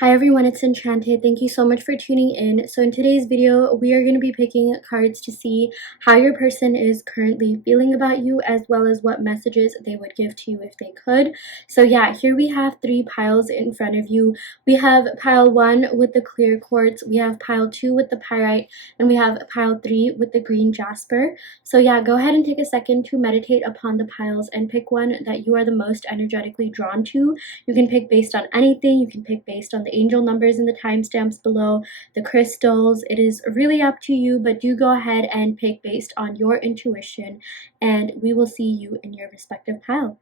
Hi everyone, it's Enchanted. Thank you so much for tuning in. So in today's video, we are going to be picking cards to see how your person is currently feeling about you, as well as what messages they would give to you if they could. So yeah, here we have three piles in front of you. We have pile 1 with the clear quartz, we have pile 2 with the pyrite, and we have pile 3 with the green jasper. So yeah, go ahead and take a second to meditate upon the piles and pick one that you are the most energetically drawn to. You can pick based on anything. You can pick based on the angel numbers and the timestamps below, the crystals. It is really up to you, but do go ahead and pick based on your intuition, and we will see you in your respective pile.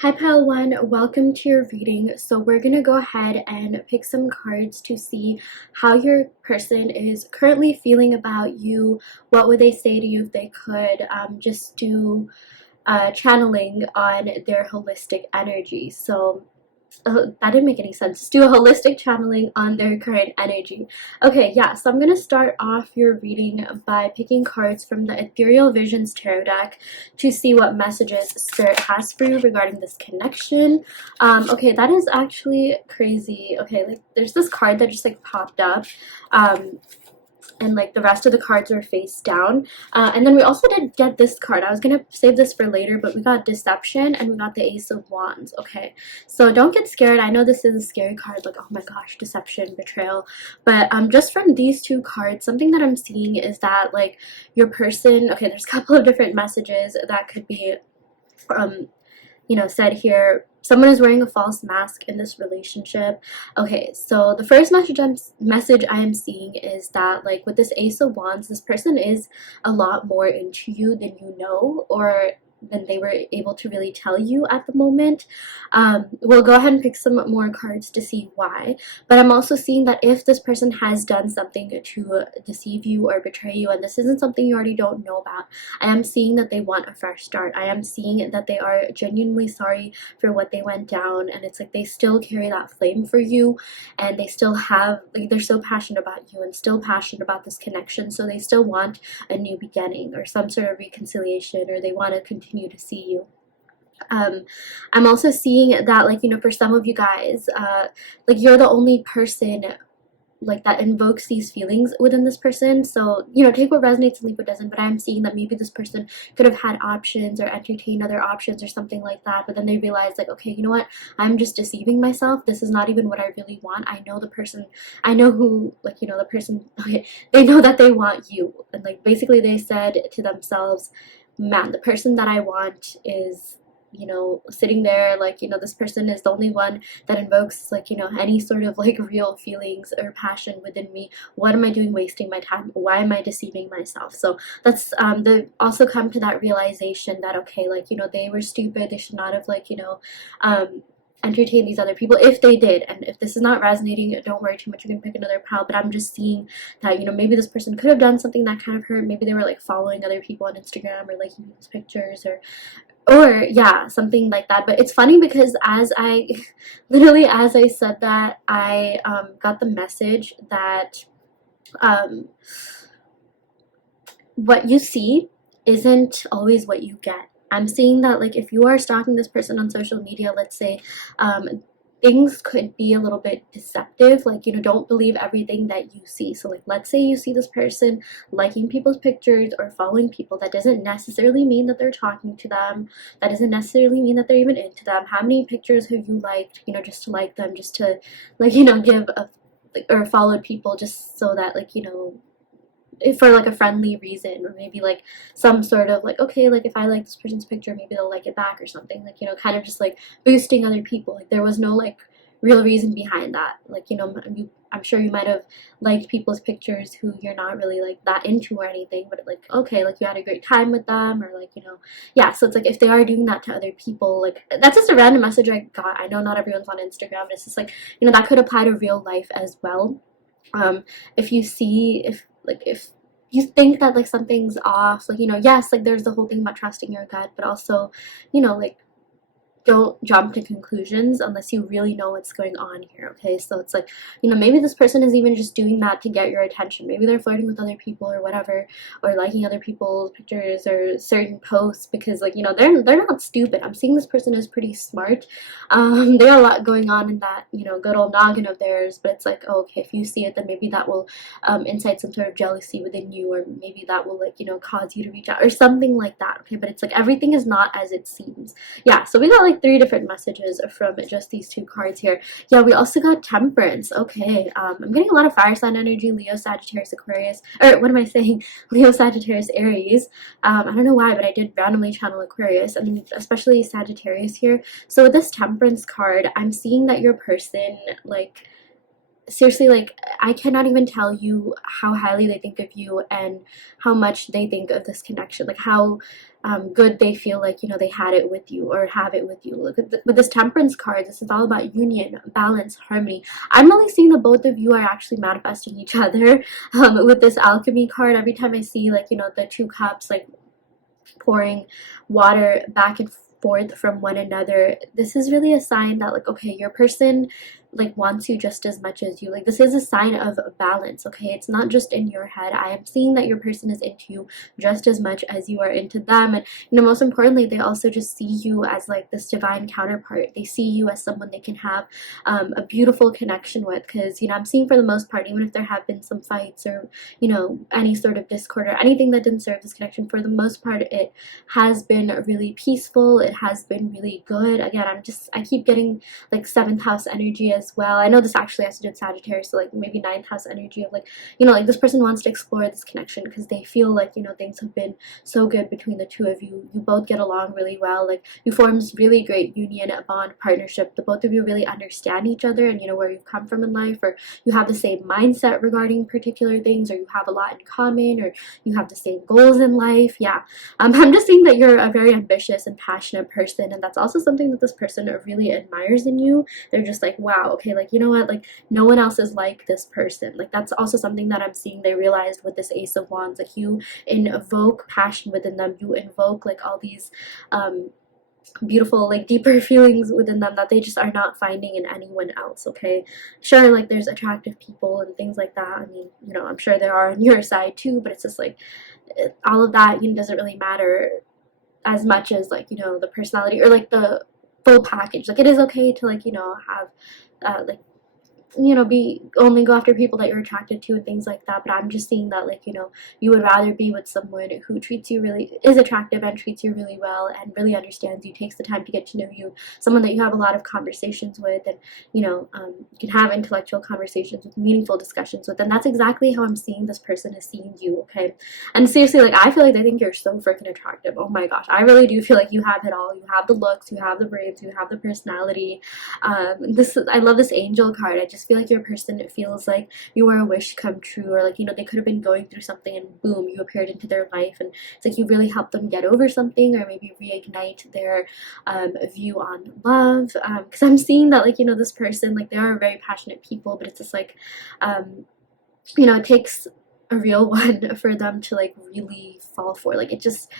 Hi pile 1, welcome to your reading. So we're going to go ahead and pick some cards to see how your person is currently feeling about you. What would they say to you if they could? Just do channeling on their holistic energy. So that didn't make any sense. Just do a holistic channeling on their current energy. Okay, yeah, so I'm going to start off your reading by picking cards from the Ethereal Visions Tarot deck to see what messages Spirit has for you regarding this connection. Okay, that is actually crazy. Okay, like there's this card that just like popped up. And like the rest of the cards are face down, and then we also did get this card. I was gonna save this for later, but we got Deception and we got the Ace of Wands. Okay, so don't get scared. I know this is a scary card, like oh my gosh, deception, betrayal, but just from these two cards, something that I'm seeing is that like your person, okay, there's a couple of different messages that could be said here. Someone is wearing a false mask in this relationship. Okay, so the first message I am seeing is that like with this Ace of Wands, this person is a lot more into you than you know, or than they were able to really tell you at the moment. We'll go ahead and pick some more cards to see why, but I'm also seeing that if this person has done something to deceive you or betray you, and this isn't something you already don't know about, I am seeing that they want a fresh start. I am seeing that they are genuinely sorry for what they went down, and it's like they still carry that flame for you, and they still have, like, they're so passionate about you and still passionate about this connection, so they still want a new beginning or some sort of reconciliation, or they want to continue to see you. I'm also seeing that, like, for some of you guys, like, you're the only person like that invokes these feelings within this person. So take what resonates and leave what doesn't, but I'm seeing that maybe this person could have had options or entertained other options or something like that, but then they realize, like, okay, you know what, I'm just deceiving myself. This is not even what I really want. I know the person, I know who, like, the person, okay, they know that they want you, and like basically they said to themselves, man, the person that I want is sitting there, like, this person is the only one that invokes, like, any sort of like real feelings or passion within me. What am I doing wasting my time? Why am I deceiving myself? So that's they also come to that realization that, okay, like, they were stupid. They should not have, like, entertain these other people if they did. And if this is not resonating, don't worry too much, you can pick another pile. But I'm just seeing that maybe this person could have done something that kind of hurt. Maybe they were like following other people on Instagram or liking people's pictures, or yeah, something like that. But it's funny because as I literally, as I said that, I got the message that what you see isn't always what you get. I'm seeing that, like, if you are stalking this person on social media, let's say, things could be a little bit deceptive. Like, don't believe everything that you see. So, like, let's say you see this person liking people's pictures or following people. That doesn't necessarily mean that they're talking to them. That doesn't necessarily mean that they're even into them. How many pictures have you liked, just to like them, just to, like, give a, or followed people just so that, like, for like a friendly reason, or maybe like some sort of like, okay, like if I like this person's picture, maybe they'll like it back or something, like, kind of just like boosting other people. Like, there was no like real reason behind that. Like, I'm sure you might have liked people's pictures who you're not really like that into or anything, but like, okay, like you had a great time with them, or like, yeah. So it's like if they are doing that to other people, like, that's just a random message I got. I know not everyone's on Instagram, but it's just like, that could apply to real life as well. If you see, if you think that like something's off, like, yes, like there's the whole thing about trusting your gut, but also, like, don't jump to conclusions unless you really know what's going on here, okay? So it's like, you know, maybe this person is even just doing that to get your attention. Maybe they're flirting with other people or whatever, or liking other people's pictures or certain posts because, like, you know, they're not stupid. I'm seeing this person is pretty smart. They have a lot going on in that, you know, good old noggin of theirs, but it's like, oh, okay, if you see it, then maybe that will incite some sort of jealousy within you, or maybe that will, like, you know, cause you to reach out or something like that, okay? But it's like everything is not as it seems. Yeah, so we got like 3 different messages from just these 2 cards here. Yeah, we also got Temperance. Okay, I'm getting a lot of fire sign energy: Leo, Sagittarius, Aquarius, or what am I saying? Leo, Sagittarius, Aries. I don't know why, but I did randomly channel Aquarius, and especially Sagittarius here. So with this Temperance card, I'm seeing that your person, like, seriously, like, I cannot even tell you how highly they think of you and how much they think of this connection, like how good they feel like, you know, they had it with you or have it with you. Look at with this Temperance card, this is all about union, balance, harmony. I'm really seeing that both of you are actually manifesting each other. With this Alchemy card, every time I see, like, you know, the 2 cups, like, pouring water back and forth from one another, this is really a sign that, like, okay, your person, like, wants you just as much as you. Like, this is a sign of balance, okay? It's not just in your head. I am seeing that your person is into you just as much as you are into them. And, you know, most importantly, they also just see you as, like, this divine counterpart. They see you as someone they can have a beautiful connection with, because, you know, I'm seeing for the most part, even if there have been some fights or, you know, any sort of discord or anything that didn't serve this connection, for the most part, it has been really peaceful. It has been really good. Again, I keep getting, like, 7th house energy as well. I know this actually has to do with Sagittarius, so, like, maybe 9th house energy of, like, you know, like, this person wants to explore this connection because they feel like, you know, things have been so good between the 2 of you. You both get along really well. Like, you form this really great union, a bond, partnership. The both of you really understand each other and, you know, where you've come from in life, or you have the same mindset regarding particular things, or you have a lot in common, or you have the same goals in life. Yeah, I'm just seeing that you're a very ambitious and passionate person, and that's also something that this person really admires in you. They're just like, wow, okay, like, you know what, like, no one else is like this person. Like, that's also something that I'm seeing they realized with this Ace of Wands. Like, you invoke passion within them. You invoke, like, all these beautiful, like, deeper feelings within them that they just are not finding in anyone else, okay? Sure, like, there's attractive people and things like that. I mean, you know, I'm sure there are on your side too, but it's just like, all of that, you know, doesn't really matter as much as, like, you know, the personality or, like, the full package. Like, it is okay to, like, you know, have like, you know, be only go after people that you're attracted to and things like that. But I'm just seeing that, like, you know, you would rather be with someone who treats you really, is attractive and treats you really well and really understands you, takes the time to get to know you, someone that you have a lot of conversations with, and, you know, you can have intellectual conversations with, meaningful discussions with. And that's exactly how I'm seeing this person is seeing you, okay? And seriously, like, I feel like they think you're so freaking attractive. Oh my gosh, I really do feel like you have it all. You have the looks, you have the brains, you have the personality. I love this angel card. I just feel like your person, it feels like you were a wish come true, or, like, you know, they could have been going through something and boom, you appeared into their life, and it's like you really helped them get over something, or maybe reignite their view on love, because I'm seeing that, like, you know, this person, like, they are very passionate people, but it's just like, you know, it takes a real one for them to, like, really fall for. Like, it just,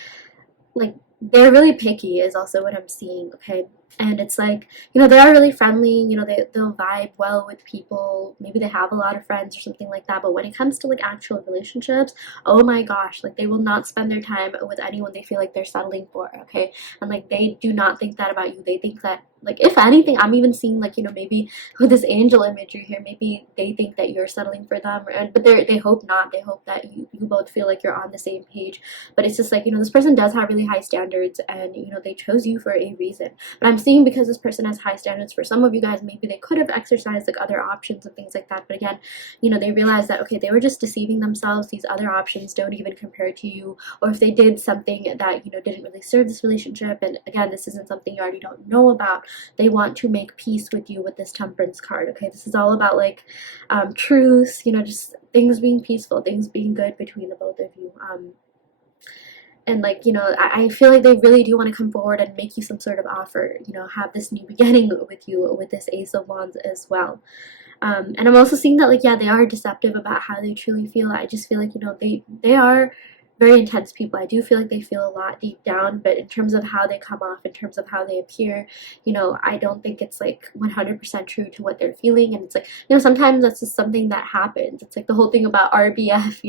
like, they're really picky is also what I'm seeing, okay? And it's like, you know, they are really friendly, you know, they'll vibe well with people, maybe they have a lot of friends or something like that, but when it comes to, like, actual relationships, oh my gosh, like, they will not spend their time with anyone they feel like they're settling for, okay? And, like, they do not think that about you. They think that, like, if anything, I'm even seeing, like, you know, maybe with this angel imagery here, maybe they think that you're settling for them, but they hope not. They hope that you both feel like you're on the same page. But it's just like, you know, this person does have really high standards, and, you know, they chose you for a reason. But I'm seeing, because this person has high standards, for some of you guys, maybe they could have exercised, like, other options and things like that. But again, you know, they realize that, okay, they were just deceiving themselves. These other options don't even compare to you. Or if they did something that, you know, didn't really serve this relationship, and again, this isn't something you already don't know about, they want to make peace with you with this Temperance card, okay? This is all about, like, truth, you know, just things being peaceful, things being good between the both of you. And, like, you know, I feel like they really do want to come forward and make you some sort of offer, you know, have this new beginning with you with this Ace of Wands as well. And I'm also seeing that, like, yeah, they are deceptive about how they truly feel. I just feel like, you know, they are very intense people. I do feel like they feel a lot deep down, but in terms of how they come off, in terms of how they appear, I don't think it's like 100% true to what they're feeling. And it's like, sometimes that's just something that happens. It's like the whole thing about RBF,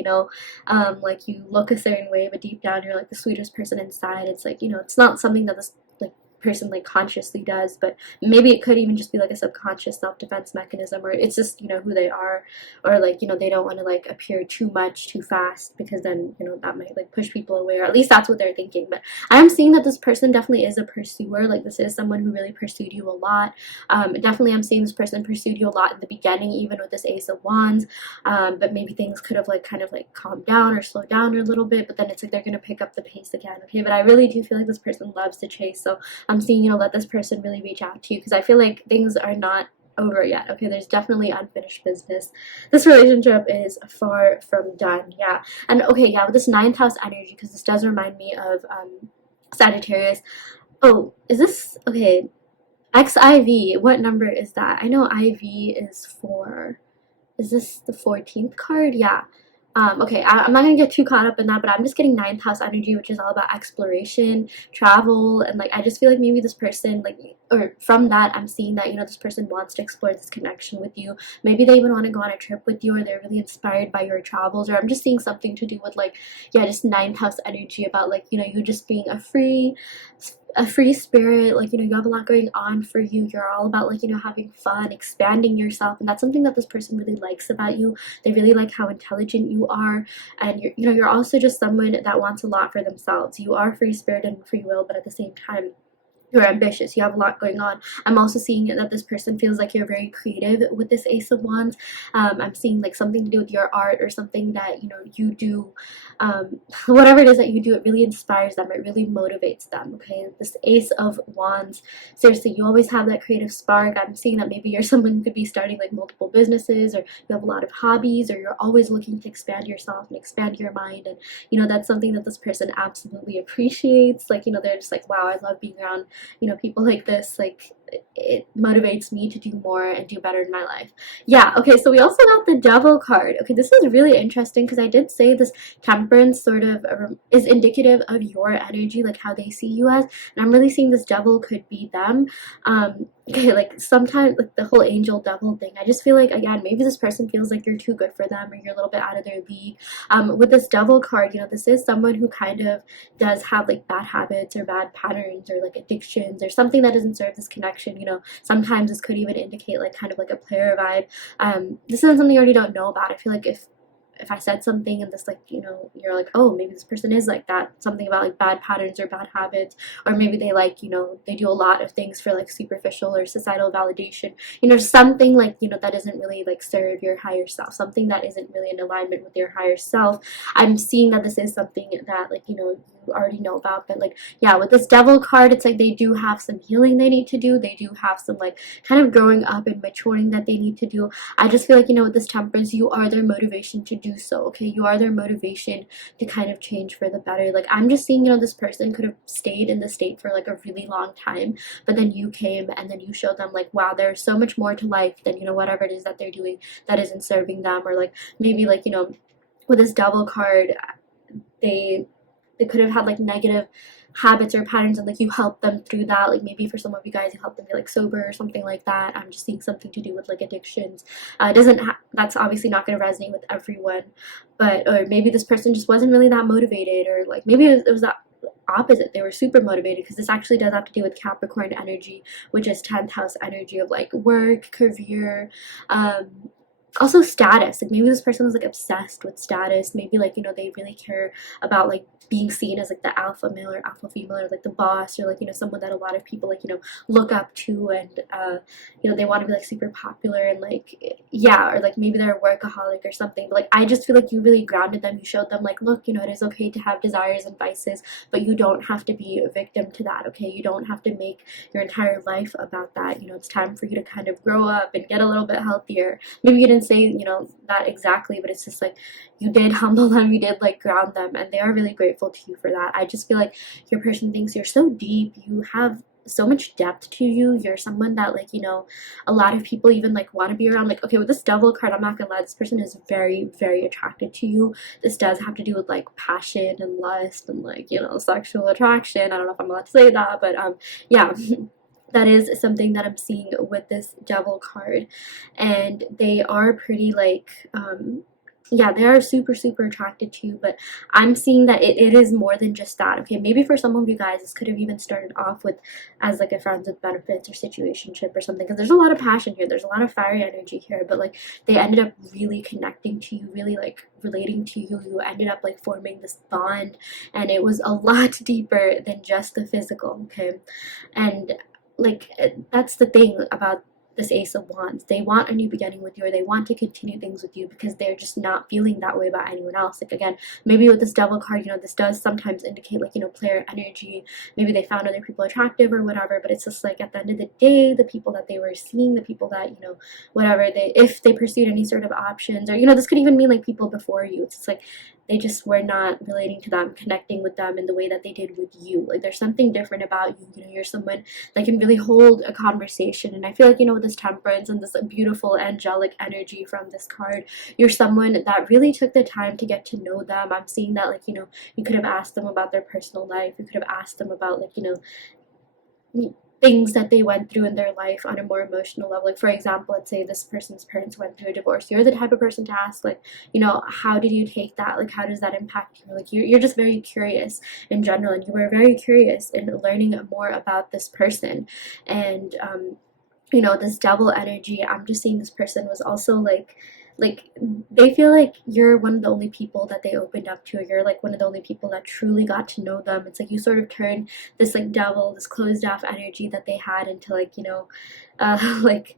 like you look a certain way, but deep down you're like the sweetest person inside. It's like, it's not something that this like person like consciously does, but maybe it could even just be like a subconscious self-defense mechanism, or it's just who they are, or like they don't want to like appear too much too fast, because then that might like push people away, or at least that's what they're thinking. But I am seeing that this person definitely is a pursuer. Like this is someone who really pursued you a lot. Definitely I'm seeing this person pursued you a lot in the beginning, even with this Ace of Wands, but maybe things could have like kind of like calmed down or slowed down a little bit, but then it's like they're gonna pick up the pace again. Okay, but I really do feel like this person loves to chase, so I'm seeing, let this person really reach out to you, because I feel like things are not over yet. Okay, there's definitely unfinished business. This relationship is far from done. Yeah. And okay, yeah, with this ninth house energy, because this does remind me of Sagittarius. Oh, is this okay? XIV, what number is that? I know IV is 4. Is this the 14th card? Yeah. Okay, I'm not gonna get too caught up in that, but I'm just getting ninth house energy, which is all about exploration, travel, and like I just feel like maybe this person, like, or from that, I'm seeing that this person wants to explore this connection with you. Maybe they even want to go on a trip with you, or they're really inspired by your travels, or I'm just seeing something to do with like, yeah, just ninth house energy about like you just being a free spirit. Like you have a lot going on for you. You're all about like having fun, expanding yourself, and that's something that this person really likes about you. They really like how intelligent you are, and you're also just someone that wants a lot for themselves. You are free spirit and free will, but at the same time you're ambitious, you have a lot going on. I'm also seeing that this person feels like you're very creative with this Ace of Wands. I'm seeing like something to do with your art, or something that you do, whatever it is that you do, it really inspires them, it really motivates them. Okay, this Ace of Wands, seriously, you always have that creative spark. I'm seeing that maybe you're someone who could be starting like multiple businesses, or you have a lot of hobbies, or you're always looking to expand yourself and expand your mind, and that's something that this person absolutely appreciates. Like they're just like, wow, I love being around people like this. Like it motivates me to do more and do better in my life. Yeah. Okay, so we also got the Devil card. Okay, this is really interesting, because I did say this Temperance sort of is indicative of your energy, like how they see you as, and I'm really seeing this Devil could be them. Okay, like sometimes like the whole angel devil thing, I just feel like, again, maybe this person feels like you're too good for them, or you're a little bit out of their league. With this Devil card, this is someone who kind of does have like bad habits, or bad patterns, or like addictions, or something that doesn't serve this connection. Sometimes this could even indicate like kind of like a player vibe. This isn't something you already don't know about. I feel like if I said something and this, like, you're like, oh, maybe this person is like that, something about like bad patterns or bad habits, or maybe they like, they do a lot of things for like superficial or societal validation, something like, that doesn't really like serve your higher self, something that isn't really in alignment with your higher self. I'm seeing that this is something that like, you already know about. But like, yeah, with this Devil card, it's like they do have some healing they need to do. They do have some like kind of growing up and maturing that they need to do. I just feel like, with this Temperance, you are their motivation to do so. Okay, you are their motivation to kind of change for the better. Like I'm just seeing, this person could have stayed in the state for like a really long time, but then you came and then you showed them like, wow, there's so much more to life than whatever it is that they're doing that isn't serving them. Or like maybe like with this Devil card, they could have had like negative habits or patterns, and like you helped them through that. Like maybe for some of you guys, you helped them get like sober or something like that. I'm just seeing something to do with like addictions. That's obviously not going to resonate with everyone, but, or maybe this person just wasn't really that motivated, or like maybe it was that opposite, they were super motivated, because this actually does have to do with Capricorn energy, which is 10th house energy of like work, career, also status. Like maybe this person was like obsessed with status. Maybe like they really care about like being seen as like the alpha male or alpha female, or like the boss, or like someone that a lot of people like look up to, and they want to be like super popular, and like, yeah, or like maybe they're a workaholic or something. But like I just feel like you really grounded them. You showed them like, look, it is okay to have desires and vices, but you don't have to be a victim to that. Okay, you don't have to make your entire life about that. It's time for you to kind of grow up and get a little bit healthier. Maybe you didn't say that exactly, but it's just like you did humble them, you did like ground them, and they are really grateful to you for that. I just feel like your person thinks you're so deep, you have so much depth to you. You're someone that, like, a lot of people even like want to be around. Like, okay, with this devil card, I'm not gonna lie, this person is very, very attracted to you. This does have to do with like passion and lust and like, sexual attraction. I don't know if I'm allowed to say that, but yeah. That is something that I'm seeing with this devil card. And they are pretty like yeah, they are super, super attracted to you, but I'm seeing that it is more than just that. Okay, maybe for some of you guys, this could have even started off with as like a friends with benefits or situationship or something, because there's a lot of passion here, there's a lot of fiery energy here, but like they ended up really connecting to you, really like relating to you. You ended up like forming this bond, and it was a lot deeper than just the physical. Okay, and like that's the thing about this Ace of Wands. They want a new beginning with you, or they want to continue things with you because they're just not feeling that way about anyone else. Like, again, maybe with this devil card, this does sometimes indicate like, player energy. Maybe they found other people attractive or whatever, but it's just like at the end of the day, the people that they were seeing, the people that, whatever, if they pursued any sort of options, or, this could even mean like people before you. It's just like they just were not relating to them, connecting with them in the way that they did with you. Like, there's something different about you. You're someone that can really hold a conversation. And I feel like, with this temperance and this beautiful angelic energy from this card, you're someone that really took the time to get to know them. I'm seeing that, like, you could have asked them about their personal life. You could have asked them about, like, things that they went through in their life on a more emotional level. Like, for example, let's say this person's parents went through a divorce. You're the type of person to ask, like, how did you take that? Like, how does that impact you? Like, you're just very curious in general, and you were very curious in learning more about this person. And this devil energy, I'm just seeing this person was also like they feel like you're one of the only people that they opened up to. You're like one of the only people that truly got to know them. It's like you sort of turn this like devil, this closed off energy that they had into like, like,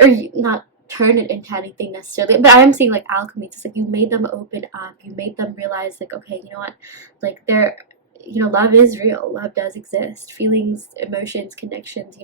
or not turn it into anything necessarily, but I'm seeing like alchemy. It's like you made them open up, you made them realize like, okay, you know what, like they're, love is real, love does exist, feelings, emotions, connections,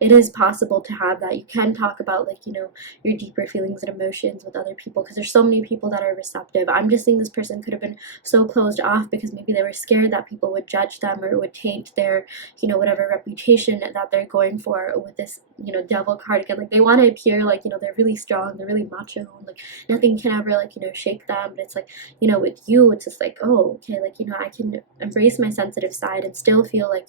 it is possible to have that. You can talk about like, your deeper feelings and emotions with other people, because there's so many people that are receptive. I'm just seeing this person could have been so closed off because maybe they were scared that people would judge them or it would taint their, whatever reputation that they're going for with this, devil card. Again, like they want to appear like, they're really strong, they're really macho, and like nothing can ever like, shake them. But it's like, with you, it's just like, oh, okay, like, I can embrace my sensitive side and still feel like,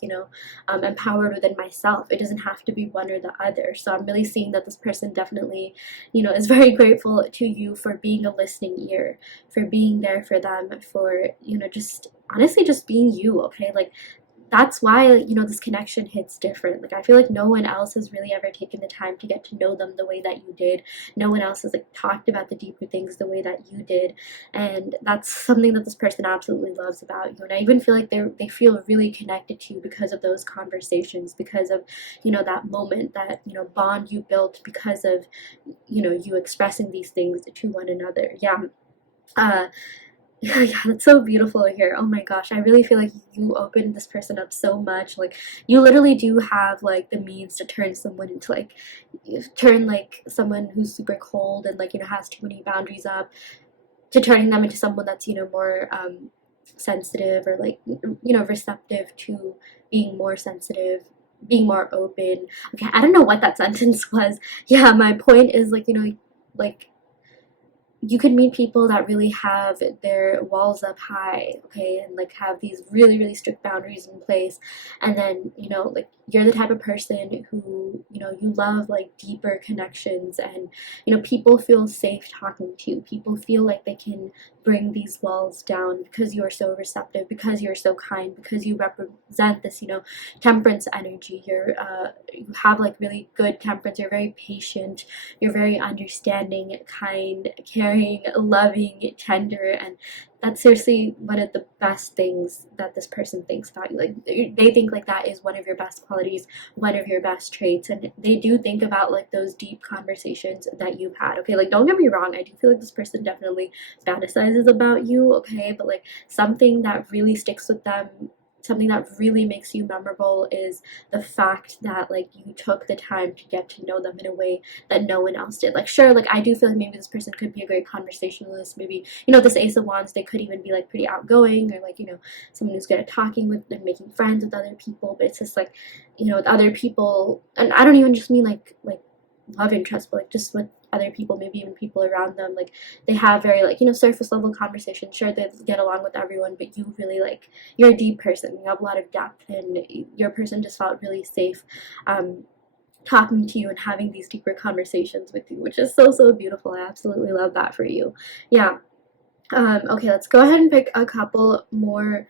empowered within myself. It doesn't have to be one or the other. So I'm really seeing that this person definitely, is very grateful to you for being a listening ear, for being there for them, for, just honestly just being you. Okay, like that's why, this connection hits different. Like, I feel like no one else has really ever taken the time to get to know them the way that you did. No one else has like talked about the deeper things the way that you did. And that's something that this person absolutely loves about you. And I even feel like they feel really connected to you because of those conversations, because of, that moment, that, bond you built because of, you expressing these things to one another. Yeah. Yeah, that's so beautiful here. Oh my gosh, I really feel like you opened this person up so much. Like, you literally do have like the means to turn someone into like, turn like someone who's super cold and like, has too many boundaries up, to turning them into someone that's, more sensitive, or like, receptive to being more sensitive, being more open. Okay, I don't know what that sentence was. Yeah, my point is like, like you could meet people that really have their walls up high, okay, and like have these really, really strict boundaries in place. And then, like you're the type of person who, you love like deeper connections, and, people feel safe talking to you. People feel like they can bring these walls down because you're so receptive, because you're so kind, because you represent this, temperance energy. You have like really good temperance. You're very patient. You're very understanding, kind, caring, loving, tender, and that's seriously one of the best things that this person thinks about you. Like, they think like that is one of your best qualities, one of your best traits, and they do think about like those deep conversations that you've had. Okay, like don't get me wrong, I do feel like this person definitely fantasizes about you, okay, but like something that really sticks with them something that really makes you memorable is the fact that like you took the time to get to know them in a way that no one else did. Like sure, like I do feel like maybe this person could be a great conversationalist. Maybe, you know, this Ace of Wands, they could even be like pretty outgoing, or like, you know, someone who's good at talking with and making friends with other people. But it's just like, you know, with other people, and I don't even just mean like love interest, but like just with other people, maybe even people around them, like they have very like, you know, surface level conversations. Sure, they get along with everyone, but you really like, you're a deep person, you have a lot of depth, and your person just felt really safe talking to you and having these deeper conversations with you, which is so beautiful. I absolutely love that for you. Yeah. Okay, let's go ahead and pick a couple more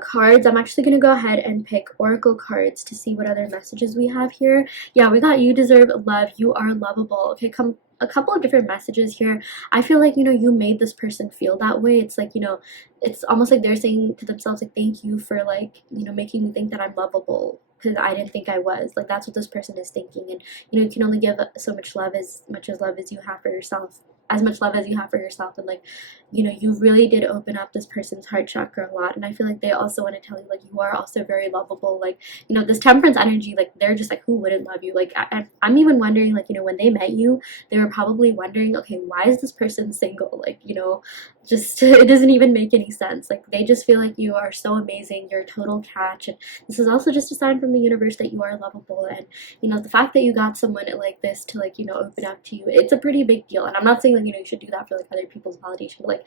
cards. I'm actually going to go ahead and pick oracle cards to see what other messages we have here. Yeah, we got you deserve love, you are lovable. Okay, a couple of different messages here. I feel like, you know, you made this person feel that way. It's like, you know, it's almost like they're saying to themselves, like, thank you for, like, you know, making me think that I'm lovable, because I didn't think I was. Like, that's what this person is thinking. And, you know, you can only give so much love, as much as love as you have for yourself, as much love as you have for yourself. And like, you know, you really did open up this person's heart chakra a lot, and I feel like they also want to tell you, like, you are also very lovable. Like, you know, this temperance energy, like, they're just like, who wouldn't love you? Like, I'm even wondering, like, you know, when they met you, they were probably wondering, okay, why is this person single? Like, you know, just it doesn't even make any sense. Like, they just feel like you are so amazing, you're a total catch. And this is also just a sign from the universe that you are lovable. And, you know, the fact that you got someone like this to, like, you know, open up to you, it's a pretty big deal. And I'm not saying, like, you know, you should do that for like other people's validation, but like,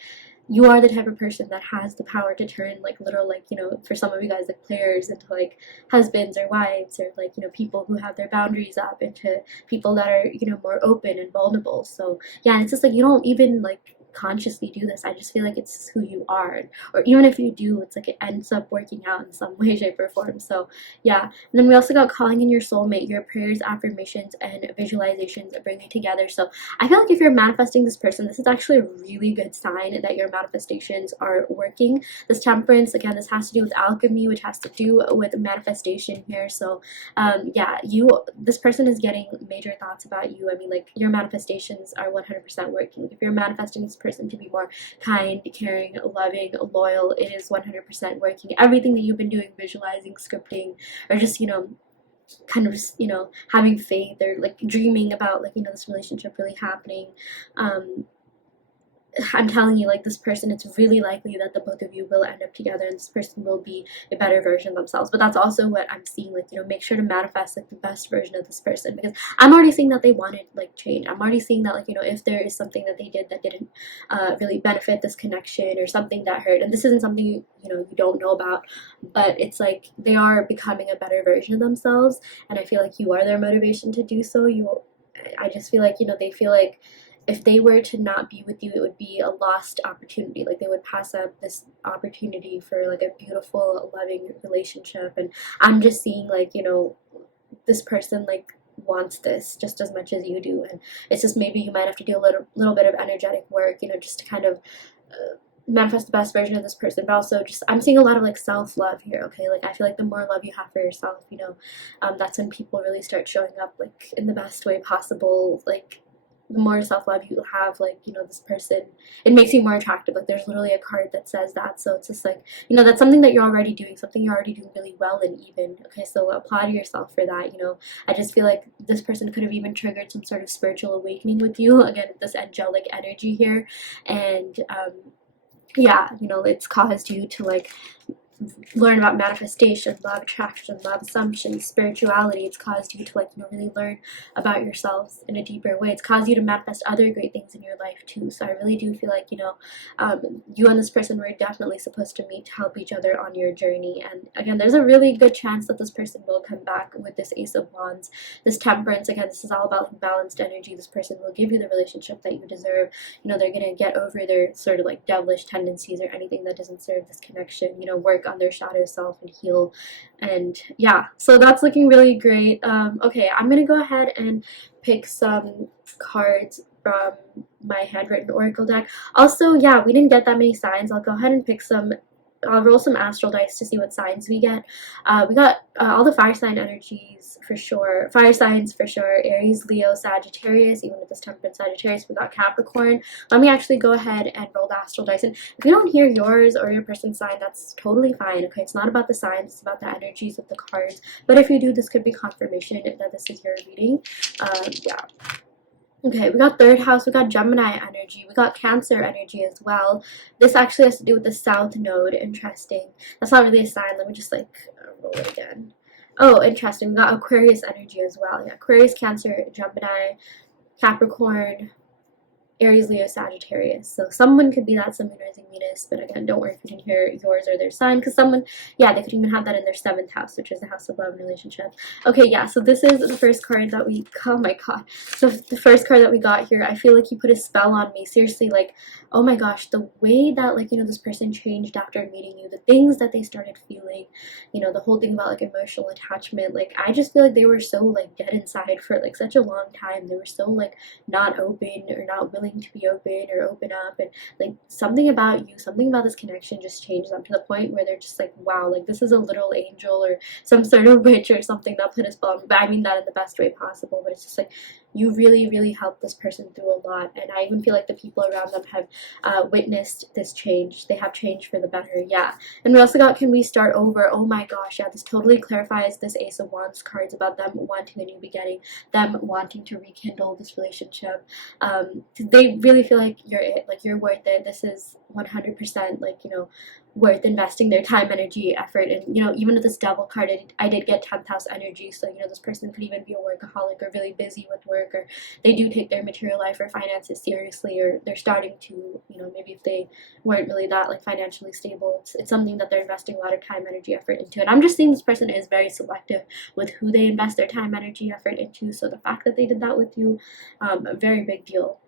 you are the type of person that has the power to turn like literal, like, you know, for some of you guys, like players into like husbands or wives, or like, you know, people who have their boundaries up into people that are, you know, more open and vulnerable. So yeah, and it's just like, you don't even like consciously do this. I just feel like it's who you are, or even if you do, it's like it ends up working out in some way, shape, or form. So yeah. And then we also got calling in your soulmate. Your prayers, affirmations, and visualizations bring you together. So I feel like if you're manifesting this person, this is actually a really good sign that your manifestations are working. This temperance, again, this has to do with alchemy, which has to do with manifestation here. So yeah, this person is getting major thoughts about you. I mean, like, your manifestations are 100% working. If you're manifesting this person to be more kind, caring, loving, loyal, it is 100% working. Everything that you've been doing, visualizing, scripting, or just, you know, kind of, you know, having faith, or like dreaming about, like, you know, this relationship really happening, I'm telling you, like, this person, it's really likely that the both of you will end up together, and this person will be a better version of themselves. But that's also what I'm seeing, like, you know, make sure to manifest like the best version of this person, because I'm already seeing that they wanted like change. I'm already seeing that, like, you know, if there is something that they did that didn't really benefit this connection, or something that hurt, and this isn't something you know, you don't know about, but it's like they are becoming a better version of themselves, and I feel like you are their motivation to do so. I just feel like, you know, they feel like if they were to not be with you, it would be a lost opportunity. Like, they would pass up this opportunity for like a beautiful, loving relationship. And I'm just seeing, like, you know, this person like wants this just as much as you do, and it's just maybe you might have to do a little bit of energetic work, you know, just to kind of manifest the best version of this person. But also, just, I'm seeing a lot of like self-love here. Okay, like, I feel like the more love you have for yourself, you know, that's when people really start showing up like in the best way possible. Like, the more self-love you have, like, you know, this person, it makes you more attractive. Like, there's literally a card that says that. So it's just like, you know, that's something that you're already doing, something you're already doing really well and even. Okay, so applaud yourself for that. You know, I just feel like this person could have even triggered some sort of spiritual awakening with you, again, this angelic energy here. And yeah, you know, it's caused you to like learn about manifestation, law of attraction, law of assumption, spirituality. It's caused you to, like, you know, really learn about yourselves in a deeper way. It's caused you to manifest other great things in your life too. So I really do feel like, you know, you and this person were definitely supposed to meet to help each other on your journey. And again, there's a really good chance that this person will come back with this Ace of Wands, this temperance. Again, this is all about like balanced energy. This person will give you the relationship that you deserve. You know, they're gonna get over their sort of like devilish tendencies or anything that doesn't serve this connection. You know, work on their shadow self and heal. And yeah, so that's looking really great. Okay, I'm gonna go ahead and pick some cards from my handwritten oracle deck. Also, yeah, we didn't get that many signs. I'll go ahead and pick some I'll roll some astral dice to see what signs we get. We got all the fire sign energies for sure. Fire signs for sure. Aries, Leo, Sagittarius. Even with this temperance Sagittarius, we got Capricorn. Let me actually go ahead and roll the astral dice. And if you don't hear yours or your person's sign, that's totally fine. Okay, it's not about the signs. It's about the energies of the cards. But if you do, this could be confirmation that this is your reading. Yeah. Okay, we got third house, we got Gemini energy, we got Cancer energy as well. This actually has to do with the south node. Interesting. That's not really a sign. Let me just like roll it again. Oh, interesting. We got Aquarius energy as well. Yeah, Aquarius, Cancer, Gemini, Capricorn, Aries, Leo, Sagittarius. So someone could be that Sun, Moon, Rising, Venus, but again, don't worry if you can hear yours or their sign, because someone, yeah, they could even have that in their 7th house, which is the house of love and relationship. Okay, yeah, so this is the first card that we, oh my god, so the first card that we got here, I feel like you put a spell on me, seriously, like, oh my gosh, the way that, like, you know, this person changed after meeting you, the things that they started feeling, you know, the whole thing about, like, emotional attachment, like, I just feel like they were so, like, dead inside for, like, such a long time. They were so, like, not open or not willing to be open or open up, and like something about you, something about this connection just changed them to the point where they're just like, wow, like this is a little angel or some sort of witch or something that put a spell on me. But I mean that in the best way possible, but it's just like you really helped this person through a lot, and I even feel like the people around them have witnessed this change. They have changed for the better. Yeah. And we also got, can we start over? Oh my gosh, yeah, this totally clarifies this Ace of Wands cards about them wanting a new beginning, them wanting to rekindle this relationship. They really feel like you're it, like you're worth it. This is 100% like, you know, worth investing their time, energy, effort. And you know, even with this Devil card, I did get 10th house energy, so you know, this person could even be a workaholic or really busy with work, or they do take their material life or finances seriously, or they're starting to, you know, maybe if they weren't really that like financially stable, it's something that they're investing a lot of time, energy, effort into. And I'm just seeing this person is very selective with who they invest their time, energy, effort into, so the fact that they did that with you, a very big deal.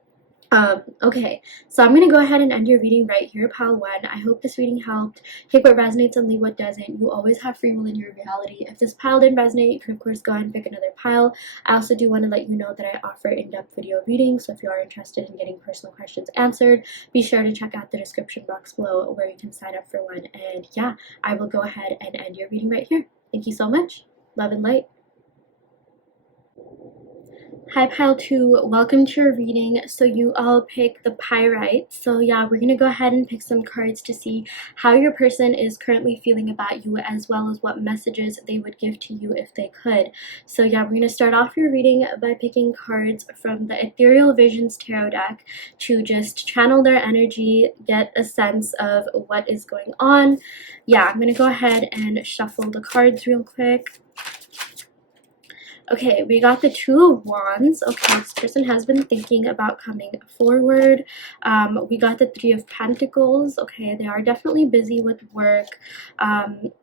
Okay, so I'm going to go ahead and end your reading right here, pile 1. I hope this reading helped. Take what resonates and leave what doesn't. You always have free will in your reality. If this pile didn't resonate, you can of course go ahead and pick another pile. I also do want to let you know that I offer in-depth video readings, so if you are interested in getting personal questions answered, be sure to check out the description box below where you can sign up for one. And yeah, I will go ahead and end your reading right here. Thank you so much. Love and light. Hi pile 2, welcome to your reading. So you all pick the Pyrite. So yeah, we're gonna go ahead and pick some cards to see how your person is currently feeling about you, as well as what messages they would give to you if they could. So yeah, we're gonna start off your reading by picking cards from the Ethereal Visions Tarot deck to just channel their energy, get a sense of what is going on. Yeah, I'm gonna go ahead and shuffle the cards real quick. Okay, we got the Two of Wands. Okay, this person has been thinking about coming forward. We got the Three of Pentacles. Okay, they are definitely busy with work.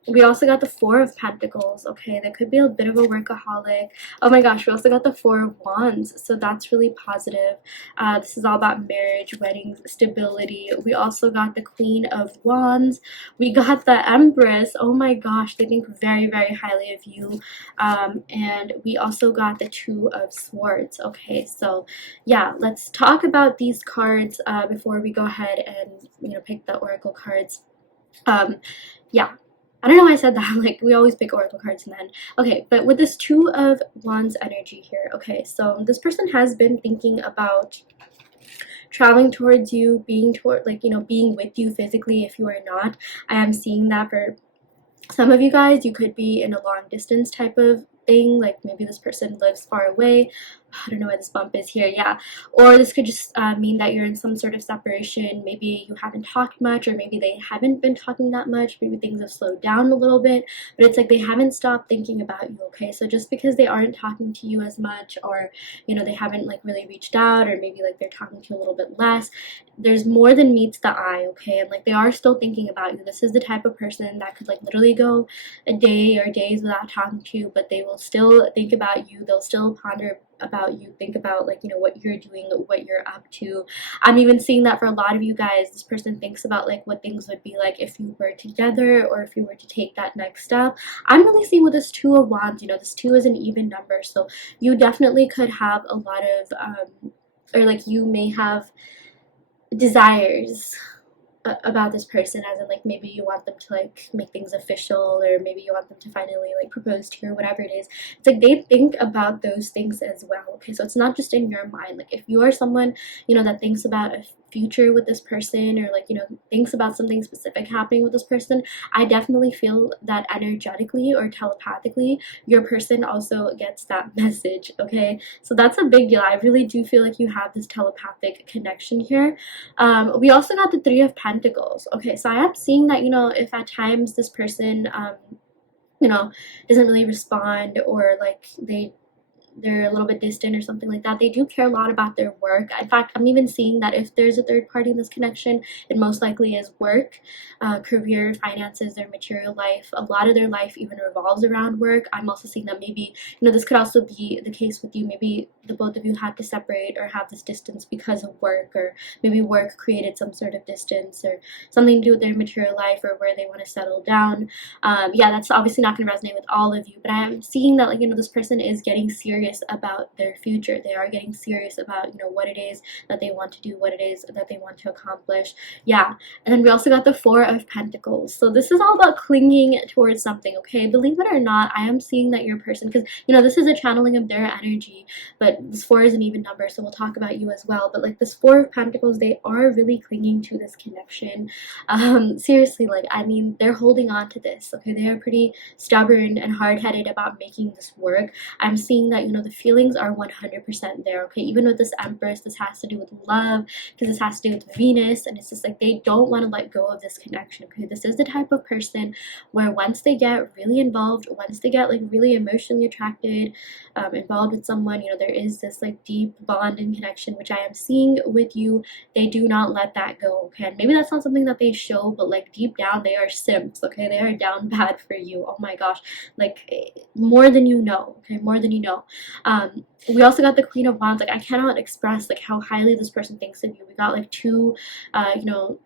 We also got the Four of Pentacles. Okay, they could be a bit of a workaholic. Oh my gosh, we also got the Four of Wands, so that's really positive. This is all about marriage, weddings, stability. We also got the Queen of Wands. We got the Empress. Oh my gosh, they think very highly of you. And we also got the Two of Swords. Okay, so yeah, let's talk about these cards before we go ahead and, you know, pick the oracle cards. Yeah, I don't know why I said that, like we always pick oracle cards and then, okay, but with this Two of Wands energy here, okay, so this person has been thinking about traveling towards you, being toward, like, you know, being with you physically if you are not. I am seeing that for some of you guys. You could be in a long distance type of thing, like maybe this person lives far away. I don't know why this bump is here, yeah. Or this could just mean that you're in some sort of separation. Maybe you haven't talked much, or maybe they haven't been talking that much. Maybe things have slowed down a little bit, but it's like they haven't stopped thinking about you, okay? So just because they aren't talking to you as much, or, you know, they haven't like really reached out, or maybe like they're talking to you a little bit less, there's more than meets the eye, okay? And like they are still thinking about you. This is the type of person that could like literally go a day or days without talking to you, but they will still think about you. They'll still ponder about you, think about, like, you know, what you're doing, what you're up to. I'm even seeing that for a lot of you guys, this person thinks about like what things would be like if you were together, or if you were to take that next step. I'm really seeing with this Two of Wands, you know, this 2 is an even number, so you definitely could have a lot of or like you may have desires about this person, as in like maybe you want them to like make things official, or maybe you want them to finally like propose to you, or whatever it is. It's like they think about those things as well. Okay, so it's not just in your mind. Like if you are someone, you know, that thinks about a future with this person, or like, you know, thinks about something specific happening with this person, I definitely feel that energetically or telepathically your person also gets that message. Okay, so that's a big deal. I really do feel like you have this telepathic connection here. We also got the Three of Pentacles. Okay, so I am seeing that, you know, if at times this person, you know, doesn't really respond, or like they're a little bit distant or something like that, they do care a lot about their work. In fact, I'm even seeing that if there's a third party in this connection, it most likely is work, career, finances, their material life. A lot of their life even revolves around work. I'm also seeing that maybe, you know, this could also be the case with you. Maybe the both of you had to separate or have this distance because of work, or maybe work created some sort of distance, or something to do with their material life, or where they want to settle down. Yeah, that's obviously not going to resonate with all of you, but I am seeing that, like, you know, this person is getting serious about their future. They are getting serious about, you know, what it is that they want to do, what it is that they want to accomplish. Yeah. And then we also got the Four of Pentacles. So this is all about clinging towards something. Okay, believe it or not, I am seeing that your person, because, you know, this is a channeling of their energy, but this four is an even number, so we'll talk about you as well. But like this Four of Pentacles, they are really clinging to this connection. Seriously, like, I mean, they're holding on to this. Okay, they are pretty stubborn and hard-headed about making this work. I'm seeing that, you know, the feelings are 100% there. Okay, even with this Empress, this has to do with love, because this has to do with Venus, and it's just like they don't want to let go of this connection. Okay, this is the type of person where once they get really involved, once they get like really emotionally attracted, involved with someone, you know, there is this like deep bond and connection, which I am seeing with you. They do not let that go. Okay, and maybe that's not something that they show, but like deep down they are simps. Okay, they are down bad for you. Oh my gosh, like more than you know. Okay, more than you know. We also got the Queen of Wands. Like, I cannot express like how highly this person thinks of you. We got like two, you know,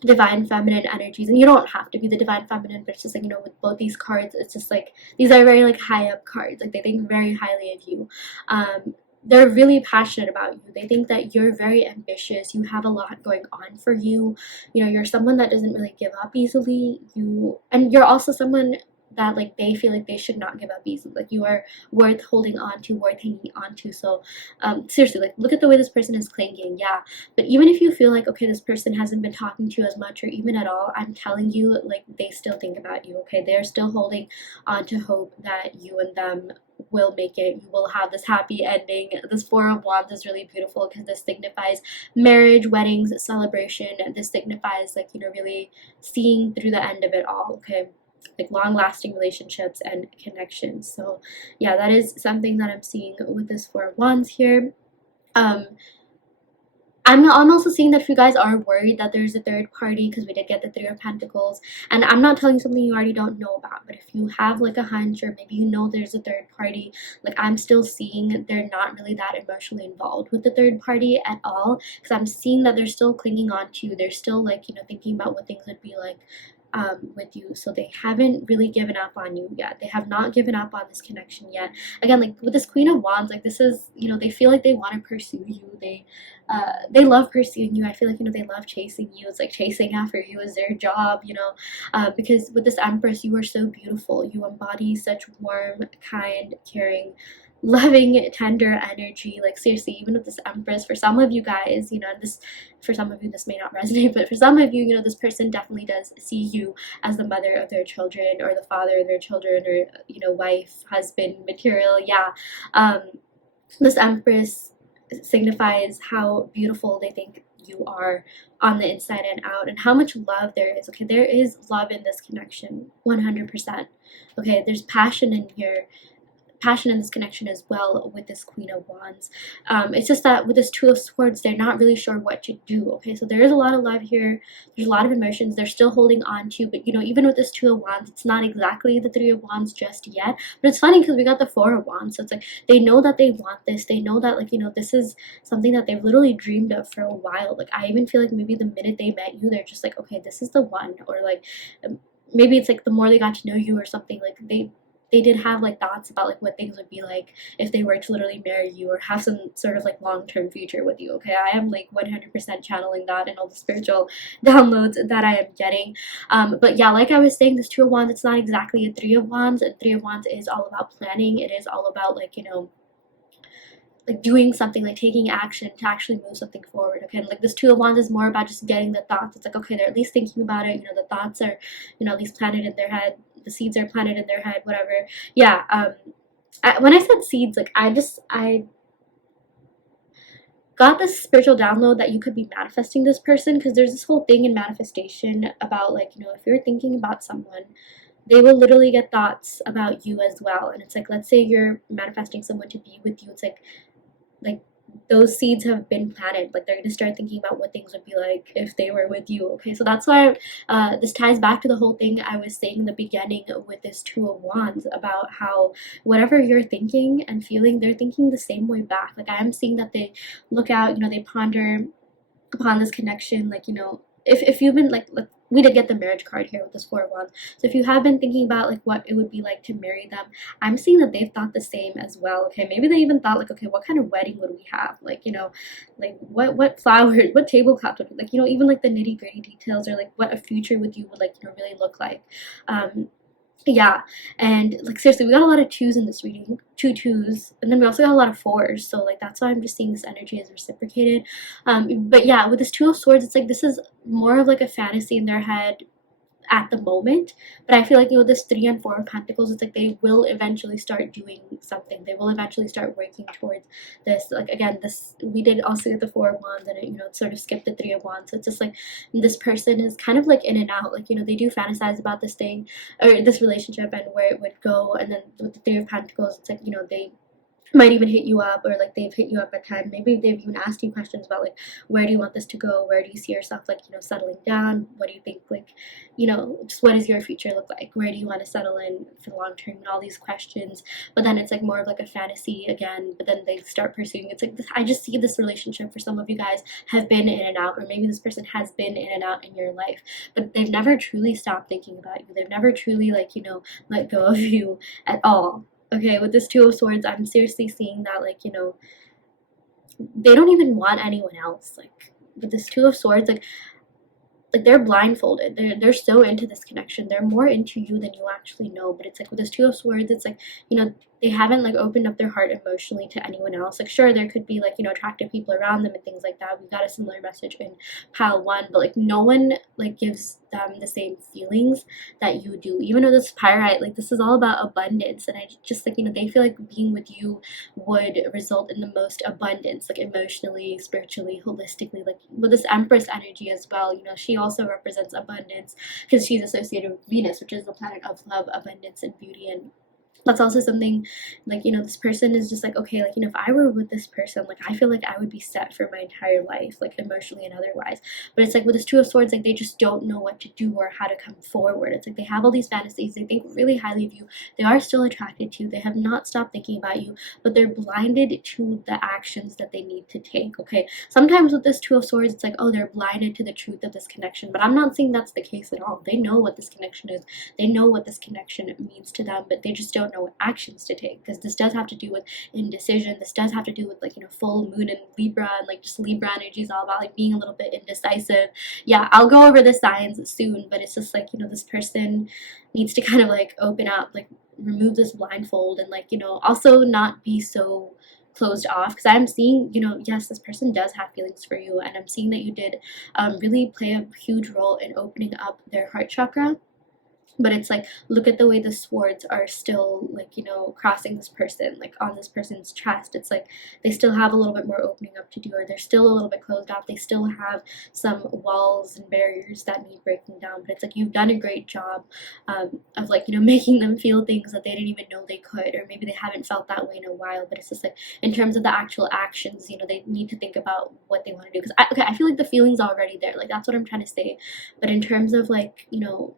divine feminine energies, and you don't have to be the divine feminine, but it's just like, you know, with both these cards, it's just like these are very like high up cards. Like, they think very highly of you. They're really passionate about you. They think that you're very ambitious. You have a lot going on for you. You know, you're someone that doesn't really give up easily. And you're also someone that like they feel like they should not give up easily. Like, you are worth holding on to, worth hanging on to. So seriously, like, look at the way this person is clinging. Yeah, but even if you feel like, okay, this person hasn't been talking to you as much or even at all, I'm telling you, like, they still think about you. Okay, they're still holding on to hope that you and them will make it. You will have this happy ending. This Four of Wands is really beautiful because this signifies marriage, weddings, celebration, and this signifies, like, you know, really seeing through the end of it all. Okay, like long-lasting relationships and connections. So yeah, that is something that I'm seeing with this Four of Wands here. I'm also seeing that if you guys are worried that there's a third party, because we did get the Three of Pentacles, and I'm not telling you something you already don't know about, but if you have like a hunch, or maybe you know there's a third party, like, I'm still seeing they're not really that emotionally involved with the third party at all, because I'm seeing that they're still clinging on to you. They're still, like, you know, thinking about what things would be like with you. So they haven't really given up on you yet. They have not given up on this connection yet. Again, like with this Queen of Wands, like, this is, you know, they feel like they want to pursue you. They love pursuing you. I feel like, you know, they love chasing you. It's like chasing after you is their job, you know, because with this Empress, you are so beautiful. You embody such warm, kind, caring, loving, tender energy. Like, seriously, even with this Empress, for some of you guys, you know, this, for some of you this may not resonate, but for some of you, you know, this person definitely does see you as the mother of their children, or the father of their children, or, you know, wife, husband, material. Yeah, this Empress signifies how beautiful they think you are on the inside and out, and how much love there is. Okay, there is love in this connection, 100%. Okay, there's passion in here, passion in this connection as well with this Queen of Wands. It's just that with this Two of Swords, they're not really sure what to do. Okay, so there is a lot of love here. There's a lot of emotions they're still holding on to, but, you know, even with this Two of Wands, it's not exactly the Three of Wands just yet. But it's funny because we got the Four of Wands, so it's like they know that they want this. They know that, like, you know, this is something that they've literally dreamed of for a while. Like, I even feel like maybe the minute they met you, they're just like, okay, this is the one. Or like, maybe it's like the more they got to know you or something, like they did have like thoughts about like what things would be like if they were to literally marry you or have some sort of like long-term future with you. Okay, I am like 100% channeling that and all the spiritual downloads that I am getting. But yeah, like I was saying, this Two of Wands, it's not exactly a Three of Wands. And Three of Wands is all about planning. It is all about like, you know, like doing something, like taking action to actually move something forward. Okay, and like this Two of Wands is more about just getting the thoughts. It's like, okay, they're at least thinking about it, you know, the thoughts are, you know, at least planted in their head, the seeds are planted in their head, whatever. Yeah. When I said seeds, like I got this spiritual download that you could be manifesting this person, because there's this whole thing in manifestation about like, you know, if you're thinking about someone, they will literally get thoughts about you as well. And it's like, let's say you're manifesting someone to be with you, it's like those seeds have been planted. Like they're going to start thinking about what things would be like if they were with you. Okay, so that's why this ties back to the whole thing I was saying in the beginning with this Two of Wands, about how whatever you're thinking and feeling, they're thinking the same way back. Like I am seeing that they look out, you know, they ponder upon this connection. Like, you know, if you've been like we did get the marriage card here with this Four of Wands. So if you have been thinking about like what it would be like to marry them, I'm seeing that they've thought the same as well. Okay, maybe they even thought like, okay, what kind of wedding would we have? Like, you know, like what flowers, what tablecloth would, like, you know, even like the nitty gritty details, or like what a future with you would, like, you know, really look like. Yeah, and like seriously, we got a lot of twos in this reading, two twos, and then we also got a lot of fours. So like that's why I'm just seeing this energy as reciprocated. But yeah, with this Two of Swords, it's like this is more of like a fantasy in their head at the moment. But I feel like, you know, this Three and Four of Pentacles, it's like they will eventually start doing something. They will eventually start working towards this. Like again, this, we did also get the Four of Wands, and it, you know, it sort of skipped the Three of Wands. So it's just like this person is kind of like in and out. Like, you know, they do fantasize about this thing or this relationship and where it would go. And then with the Three of Pentacles, it's like, you know, they might even hit you up, or like they've hit you up at time. Maybe they've even asked you questions about like, where do you want this to go? Where do you see yourself, like, you know, settling down? What do you think, like, you know, just what does your future look like? Where do you want to settle in for the long term? And all these questions. But then it's like more of like a fantasy again, but then they start pursuing. It's like this, I just see this relationship for some of you guys have been in and out, or maybe this person has been in and out in your life, but they've never truly stopped thinking about you. They've never truly, like, you know, let go of you at all. Okay, with this Two of Swords, I'm seriously seeing that, like, you know, they don't even want anyone else. Like, with this Two of Swords, like they're blindfolded. They're so into this connection. They're more into you than you actually know. But it's like with this Two of Swords, it's like, you know, they haven't like opened up their heart emotionally to anyone else. Like sure, there could be like, you know, attractive people around them and things like that. We got a similar message in pile one, but like no one like gives them the same feelings that you do. Even though this Pyrite, like this is all about abundance, and I just like, you know, they feel like being with you would result in the most abundance, like emotionally, spiritually, holistically. Like with this Empress energy as well, you know, she also represents abundance because she's associated with Venus, which is the planet of love, abundance, and beauty. And that's also something, like, you know, this person is just like, okay, like, you know, if I were with this person, like, I feel like I would be set for my entire life, like, emotionally and otherwise. But it's like with this Two of Swords, like, they just don't know what to do or how to come forward. It's like they have all these fantasies, they think really highly of you, they are still attracted to you, they have not stopped thinking about you, but they're blinded to the actions that they need to take. Okay, sometimes with this Two of Swords, it's like, oh, they're blinded to the truth of this connection, but I'm not saying that's the case at all. They know what this connection is, they know what this connection means to them, but they just don't know what actions to take, because this does have to do with indecision. This does have to do with, like, you know, full moon and Libra, and like just Libra energy is all about like being a little bit indecisive. Yeah, I'll go over the signs soon, but it's just like, you know, this person needs to kind of like open up, like remove this blindfold, and like, you know, also not be so closed off, because I'm seeing, you know, yes, this person does have feelings for you, and I'm seeing that you did really play a huge role in opening up their heart chakra. But it's like, look at the way the swords are still, like, you know, crossing this person, like on this person's chest. It's like they still have a little bit more opening up to do, or they're still a little bit closed off. They still have some walls and barriers that need breaking down. But it's like you've done a great job of, like, you know, making them feel things that they didn't even know they could, or maybe they haven't felt that way in a while. But it's just like, in terms of the actual actions, you know, they need to think about what they want to do. Because okay, I feel like the feelings are already there, like that's what I'm trying to say. But in terms of, like, you know,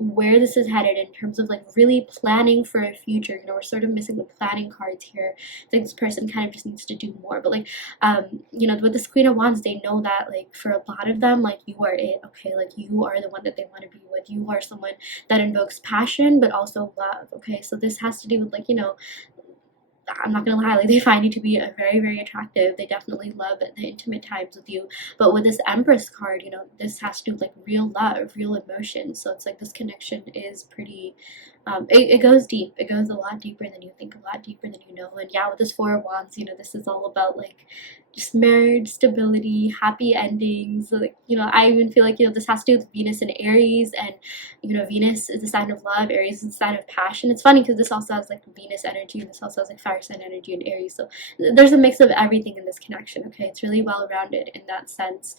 where this is headed in terms of like really planning for a future. You know, we're sort of missing the planning cards here. I think this person kind of just needs to do more. But like, you know, with this Queen of Wands, they know that like for a lot of them, like you are it, okay? Like you are the one that they want to be with. You are someone that invokes passion, but also love, okay? So this has to do with like, you know, I'm not gonna lie, like they find you to be a very, very attractive. They definitely love the intimate times with you. But with this Empress card, you know, this has to do with like real love, real emotion. So it's like this connection is pretty, it goes deep. It goes a lot deeper than you think, a lot deeper than you know. And yeah, with this Four of Wands, you know, this is all about like just marriage, stability, happy endings. Like, you know, I even feel like, you know, this has to do with Venus and Aries, and you know, Venus is a sign of love, Aries is a sign of passion. It's funny because this also has like Venus energy, and this also has like fire sign energy and Aries. So there's a mix of everything in this connection, okay? It's really well rounded in that sense.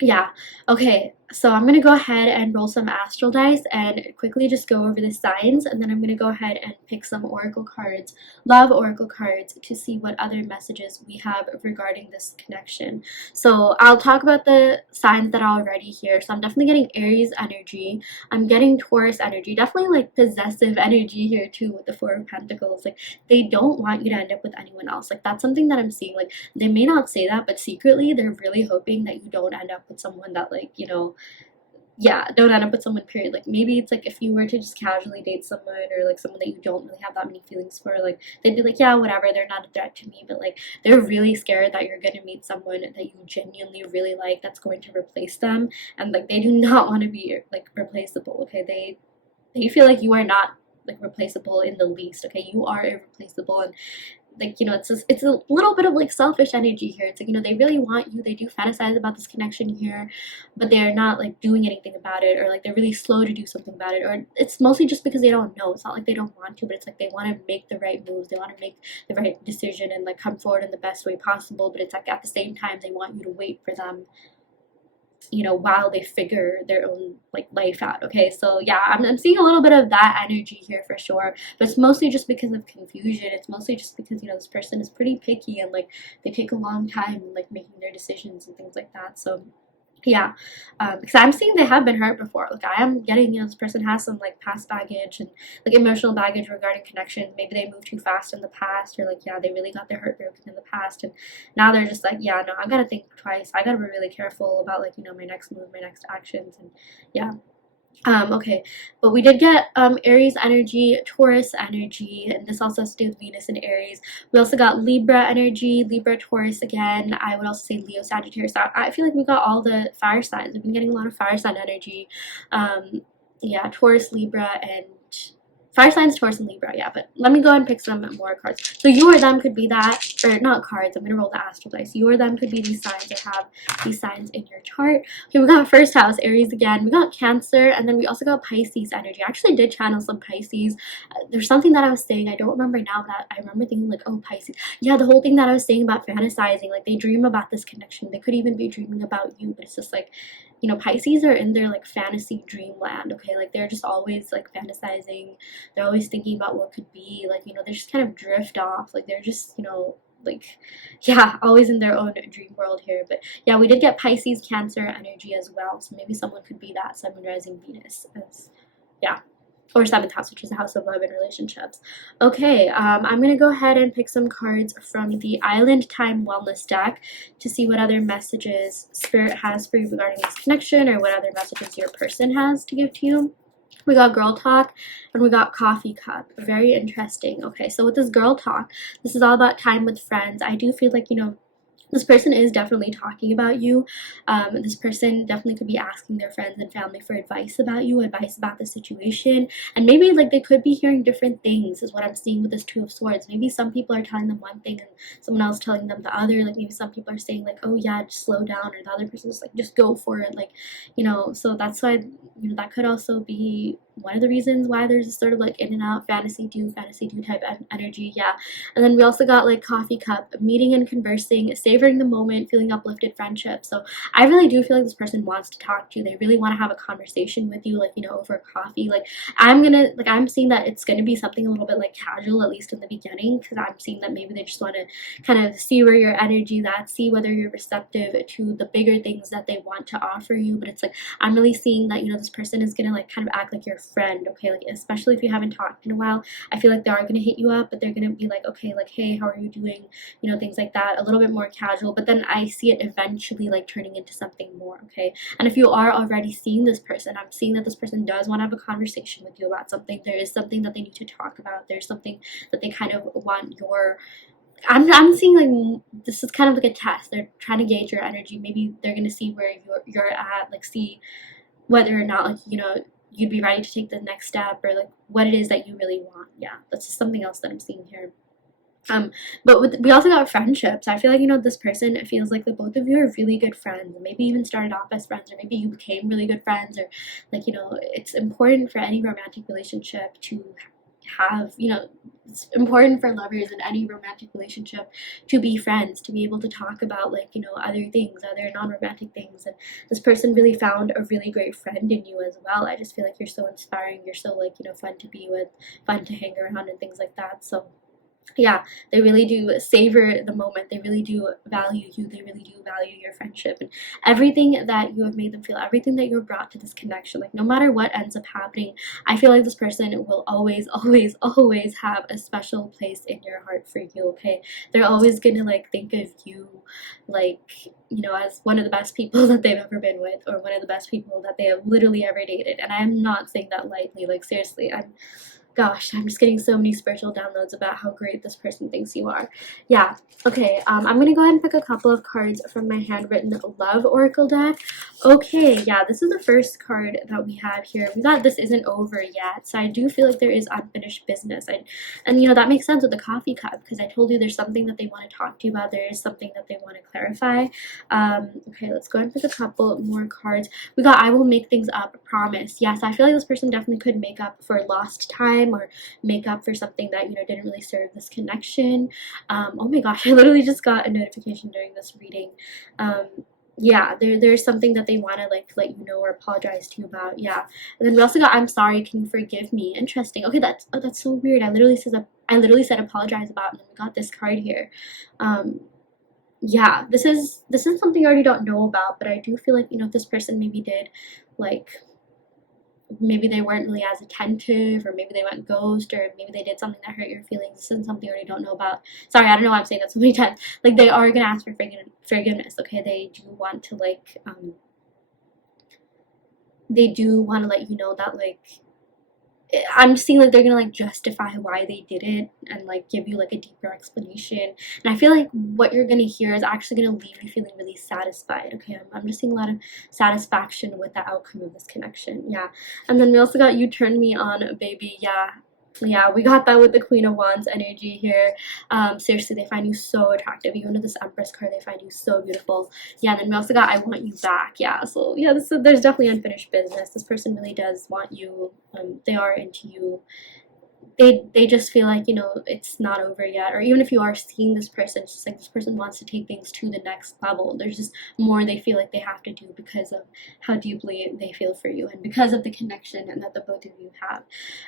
Yeah, okay, so I'm gonna go ahead and roll some astral dice and quickly just go over the signs, and then I'm gonna go ahead and pick some oracle cards, love oracle cards, to see what other messages we have regarding this connection. So I'll talk about the signs that are already here. So I'm definitely getting Aries energy, I'm getting Taurus energy, definitely like possessive energy here too with the Four of Pentacles. Like they don't want you to end up with anyone else. Like that's something that I'm seeing. Like they may not say that, but secretly they're really hoping that you don't end up with someone that like, you know, yeah, don't end up with someone, period. Like maybe it's like if you were to just casually date someone, or like someone that you don't really have that many feelings for, like they'd be like, yeah, whatever, they're not a threat to me. But like they're really scared that you're gonna meet someone that you genuinely really like that's going to replace them, and like they do not want to be like replaceable, okay? They feel like you are not like replaceable in the least, okay? You are irreplaceable. And like, you know, it's a little bit of like selfish energy here. It's like, you know, they really want you, they do fantasize about this connection here, but they're not like doing anything about it, or like they're really slow to do something about it, or it's mostly just because they don't know. It's not like they don't want to, but it's like they want to make the right moves, they want to make the right decision and like come forward in the best way possible. But it's like at the same time they want you to wait for them, you know, while they figure their own like life out, okay? So yeah, I'm seeing a little bit of that energy here for sure, but it's mostly just because of confusion. It's mostly just because, you know, this person is pretty picky, and like they take a long time in like making their decisions and things like that. So yeah, because I'm seeing they have been hurt before. Like I am getting, you know, this person has some like past baggage and like emotional baggage regarding connections. Maybe they moved too fast in the past, or like, yeah, they really got their heart broken in the past, and now they're just like, yeah, no, I gotta think twice. I gotta be really careful about like, you know, my next move, my next actions. And yeah. Okay, but we did get Aries energy, Taurus energy, and this also has to do with Venus and Aries. We also got Libra energy, Libra, Taurus again. I would also say Leo, Sagittarius. I feel like we got all the fire signs. We've been getting a lot of fire sign energy. Yeah, Taurus, Libra, and fire signs, Taurus, and Libra. Yeah, but let me go ahead and pick some more cards. So you or them could be that, or not cards. I'm gonna roll the astral dice. You or them could be these signs, or have these signs in your chart. Okay, we got first house, Aries again. We got Cancer, and then we also got Pisces energy. I actually did channel some Pisces. There's something that I was saying, I don't remember now, but I remember thinking like, oh, Pisces. Yeah, the whole thing that I was saying about fantasizing, like they dream about this connection. They could even be dreaming about you, but it's just like, you know, Pisces are in their like fantasy dreamland, okay? Like they're just always like fantasizing. They're always thinking about what could be. Like, you know, they just kind of drift off. Like they're just, you know, like, yeah, always in their own dream world here. But yeah, we did get Pisces, Cancer energy as well. So maybe someone could be that Sun, rising, Venus as, yeah, or seventh house, which is the house of love and relationships. Okay, I'm gonna go ahead and pick some cards from the Island Time Wellness deck to see what other messages Spirit has for you regarding this connection, or what other messages your person has to give to you. We got Girl Talk, and we got Coffee Cup. Very interesting. Okay, so with this Girl Talk, this is all about time with friends. I do feel like, you know, this person is definitely talking about you. This person definitely could be asking their friends and family for advice about you, advice about the situation, and maybe like they could be hearing different things, is what I'm seeing with this Two of Swords. Maybe some people are telling them one thing and someone else telling them the other. Like maybe some people are saying like, oh yeah, just slow down, or the other person's like, just go for it. Like, you know, so that's why, you know, that could also be one of the reasons why there's this sort of like in and out fantasy do type energy. Yeah. And then we also got like coffee cup, meeting and conversing, savoring the moment, feeling uplifted, friendship. So I really do feel like this person wants to talk to you. They really want to have a conversation with you, like, you know, over coffee. Like I'm seeing that it's gonna be something a little bit like casual, at least in the beginning, because I'm seeing that maybe they just want to kind of see where your energy is at, see whether you're receptive to the bigger things that they want to offer you. But it's like I'm really seeing that, you know, this person is gonna like kind of act like your friend, okay? Like especially if you haven't talked in a while, I feel like they are gonna hit you up, but they're gonna be like, okay, like, hey, how are you doing? You know, things like that, a little bit more casual. But then I see it eventually like turning into something more, okay? And if you are already seeing this person, I'm seeing that this person does want to have a conversation with you about something. There is something that they need to talk about. There's something that they kind of want your I'm seeing like this is kind of like a test. They're trying to gauge your energy. Maybe they're gonna see where you're at, like see whether or not, like, you know, you'd be ready to take the next step, or like what it is that you really want. Yeah, that's just something else that I'm seeing here. But we also got friendships. I feel like, you know, this person, it feels like the both of you are really good friends, maybe even started off as friends, or maybe you became really good friends, or like, you know, it's important for any romantic relationship to have, you know, it's important for lovers in any romantic relationship to be friends, to be able to talk about, like, you know, other things, other non-romantic things. And this person really found a really great friend in you as well. I just feel like you're so inspiring, you're so, like, you know, fun to be with, fun to hang around and things like that. So yeah, they really do savor the moment. They really do value you. They really do value your friendship and everything that you have made them feel, everything that you've brought to this connection. Like no matter what ends up happening, I feel like this person will always, always, always have a special place in your heart for you, okay? They're always gonna like think of you like, you know, as one of the best people that they've ever been with, or one of the best people that they have literally ever dated. And I am not saying that lightly. Like seriously, gosh, I'm just getting so many spiritual downloads about how great this person thinks you are. Yeah, okay, I'm gonna go ahead and pick a couple of cards from my handwritten love oracle deck. Okay, yeah, this is the first card that we have here. We got this isn't over yet, so I do feel like there is unfinished business. And you know, that makes sense with the coffee cup, because I told you there's something that they want to talk to you about. There is something that they want to clarify. Okay, let's go ahead and pick a couple more cards. We got I will make things up, promise. Yes, I feel like this person definitely could make up for lost time, or make up for something that, you know, didn't really serve this connection. Oh my gosh, I literally just got a notification during this reading. Yeah, there's something that they want to like let you know or apologize to you about. Yeah. And then we also got I'm sorry, can you forgive me? Interesting. Okay, that's so weird. I literally said apologize about, and then we got this card here. Yeah, this is something I already don't know about, but I do feel like, you know, if this person maybe did like, maybe they weren't really as attentive, or maybe they went ghost, or maybe they did something that hurt your feelings. This isn't something you already don't know about. Sorry, I don't know why I'm saying that so many times. Like they are gonna ask for forgiveness, okay? They do want to like they do want to let you know that like I'm seeing like they're gonna like justify why they did it, and like give you like a deeper explanation. And I feel like what you're gonna hear is actually gonna leave you feeling really satisfied. Okay, I'm just seeing a lot of satisfaction with the outcome of this connection. Yeah. And then we also got you turn me on, baby. Yeah, we got that with the Queen of Wands energy here. Seriously, they find you so attractive. Even with this Empress card, they find you so beautiful. Yeah, and then we also got I want you back. Yeah, so yeah, there's definitely unfinished business. This person really does want you. They are into you. They just feel like, you know, it's not over yet. Or even if you are seeing this person, it's just like this person wants to take things to the next level. There's just more they feel like they have to do because of how deeply they feel for you, and because of the connection and that the both of you have.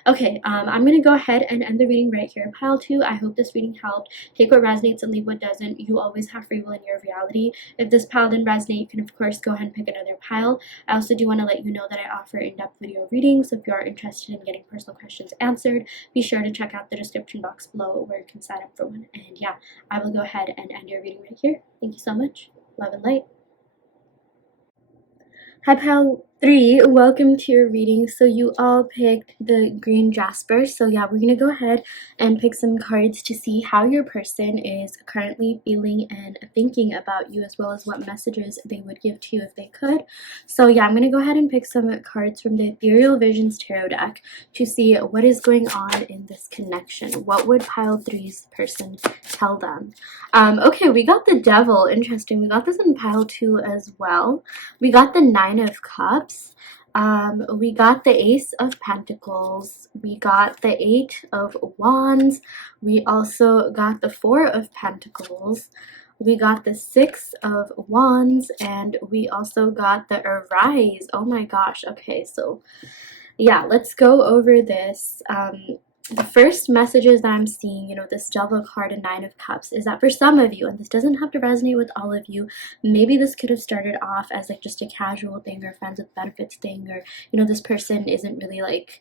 Okay, I'm gonna go ahead and end the reading right here, pile 2. I hope this reading helped. Take what resonates and leave what doesn't. You always have free will in your reality. If this pile didn't resonate, you can of course go ahead and pick another pile. I also do want to let you know that I offer in-depth video readings, so if you are interested in getting personal questions answered, be sure to check out the description box below where you can sign up for one. And yeah, I will go ahead and end your reading right here. Thank you so much. Love and light. Hi pile 3, welcome to your reading. So you all picked the green Jasper. So yeah, we're gonna go ahead and pick some cards to see how your person is currently feeling and thinking about you, as well as what messages they would give to you if they could. So yeah, I'm gonna go ahead and pick some cards from the Ethereal Visions Tarot deck to see what is going on in this connection. What would pile 3's person tell them? Okay, we got the Devil. Interesting. We got this in pile 2 as well. We got the Nine of Cups. We got the Ace of Pentacles, we got the Eight of Wands, we also got the Four of Pentacles, we got the Six of Wands, and we also got the Arise. Oh my gosh. Okay, so yeah, let's go over this. The first messages that I'm seeing, this Devil card and Nine of Cups, is that for some of you, and this doesn't have to resonate with all of you, maybe this could have started off as like just a casual thing or friends with benefits thing, or this person isn't really like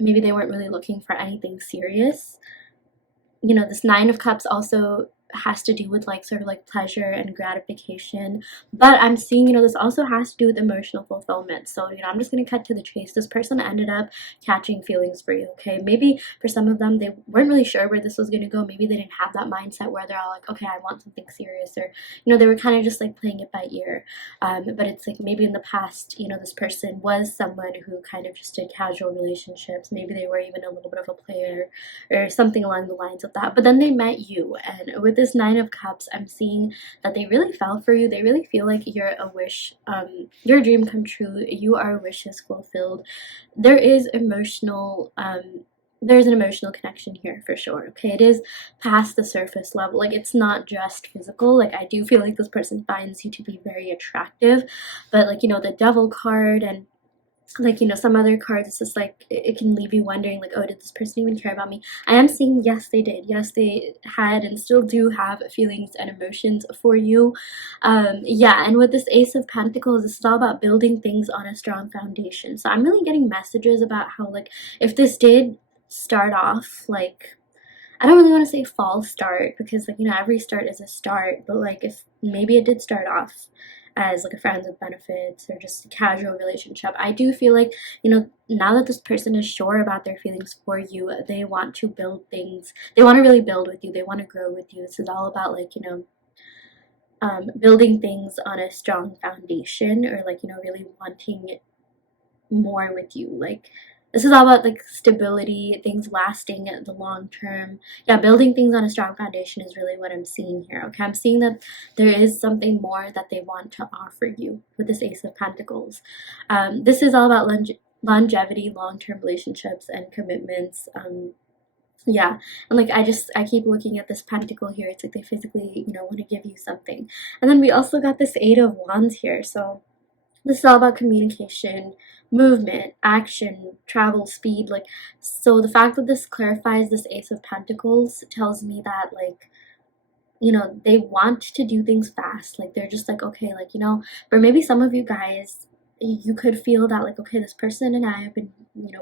maybe they weren't really looking for anything serious. This Nine of Cups also has to do with like sort of like pleasure and gratification, but I'm seeing this also has to do with emotional fulfillment. So I'm just going to cut to the chase. This person ended up catching feelings for you. Okay, maybe for some of them they weren't really sure where this was going to go. Maybe they didn't have that mindset where they're all like, okay, I want something serious, or they were kind of just like playing it by ear. But it's like maybe in the past this person was someone who kind of just did casual relationships. Maybe they were even a little bit of a player or something along the lines of that, but then they met you, and with this Nine of Cups, I'm seeing that they really fell for you. They really feel like you're a wish, your dream come true. You are wishes fulfilled. There is there's an emotional connection here for sure. Okay, it is past the surface level. Like, it's not just physical. Like, I do feel like this person finds you to be very attractive, but like the Devil card and like some other cards, it's just like it can leave you wondering like, oh, did this person even care about me? I am seeing yes they did. Yes, they had and still do have feelings and emotions for you. Yeah, and with this Ace of Pentacles, it's all about building things on a strong foundation. So I'm really getting messages about how, like, if this did start off like, I don't really want to say false start, because like every start is a start, but like if maybe it did start off as like a friends with benefits or just a casual relationship, I do feel like now that this person is sure about their feelings for you, they want to build things. They want to really build with you. They want to grow with you. This is all about like building things on a strong foundation, or like really wanting more with you. Like, this is all about like stability, things lasting at the long term. Yeah, building things on a strong foundation is really what I'm seeing here. Okay, I'm seeing that there is something more that they want to offer you with this Ace of Pentacles. This is all about longevity, long-term relationships, and commitments. Yeah, and like I keep looking at this pentacle here. It's like they physically want to give you something. And then we also got this Eight of Wands here. So this is all about communication, movement, action, travel, speed. Like, so the fact that this clarifies this Ace of Pentacles tells me that like they want to do things fast. Like, they're just like, okay, like for maybe some of you guys, you could feel that like, okay, this person and I have been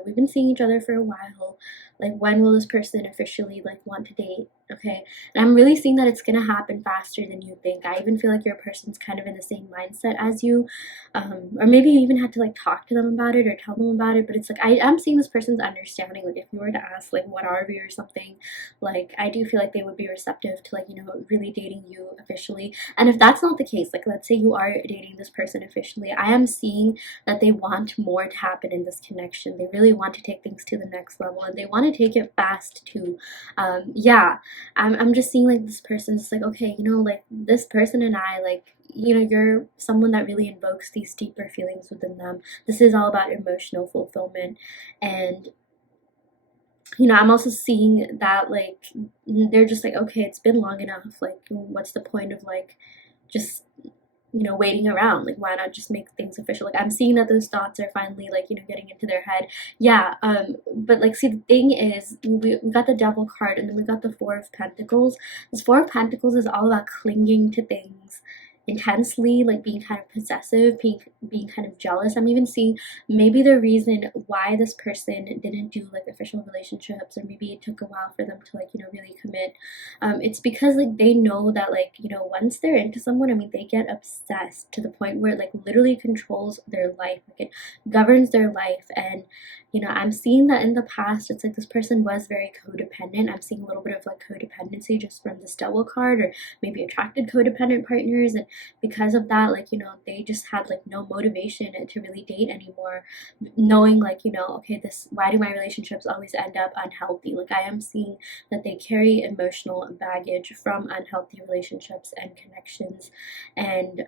we've been seeing each other for a while. Like, when will this person officially like want to date? Okay, and I'm really seeing that it's gonna happen faster than you think. I even feel like your person's kind of in the same mindset as you, or maybe you even had to like talk to them about it or tell them about it. But it's like I'm seeing this person's understanding. Like, if you were to ask like, what are we or something, like I do feel like they would be receptive to like really dating you officially. And if that's not the case, like let's say you are dating this person officially, I am seeing that they want more to happen in this connection. They really want to take things to the next level, and they want to take it fast too. Yeah, I'm just seeing like this person's like, okay, like this person and I, like, you're someone that really invokes these deeper feelings within them. This is all about emotional fulfillment. And I'm also seeing that like they're just like, okay, it's been long enough. Like, what's the point of like just waiting around? Like, why not just make things official? Like, I'm seeing that those thoughts are finally like getting into their head. Yeah, but like, see, the thing is, we got the Devil card, and then we got the Four of Pentacles. This Four of Pentacles is all about clinging to things intensely, like being kind of possessive, being kind of jealous. I'm even seeing maybe the reason why this person didn't do like official relationships, or maybe it took a while for them to like really commit. It's because like they know that like once they're into someone, I mean, they get obsessed to the point where it like literally controls their life. Like, it governs their life. And I'm seeing that in the past, it's like this person was very codependent. I'm seeing a little bit of like codependency just from this Devil card, or maybe attracted codependent partners. And because of that, like they just had like no motivation to really date anymore, knowing like okay, this, why do my relationships always end up unhealthy? Like, I am seeing that they carry emotional baggage from unhealthy relationships and connections. And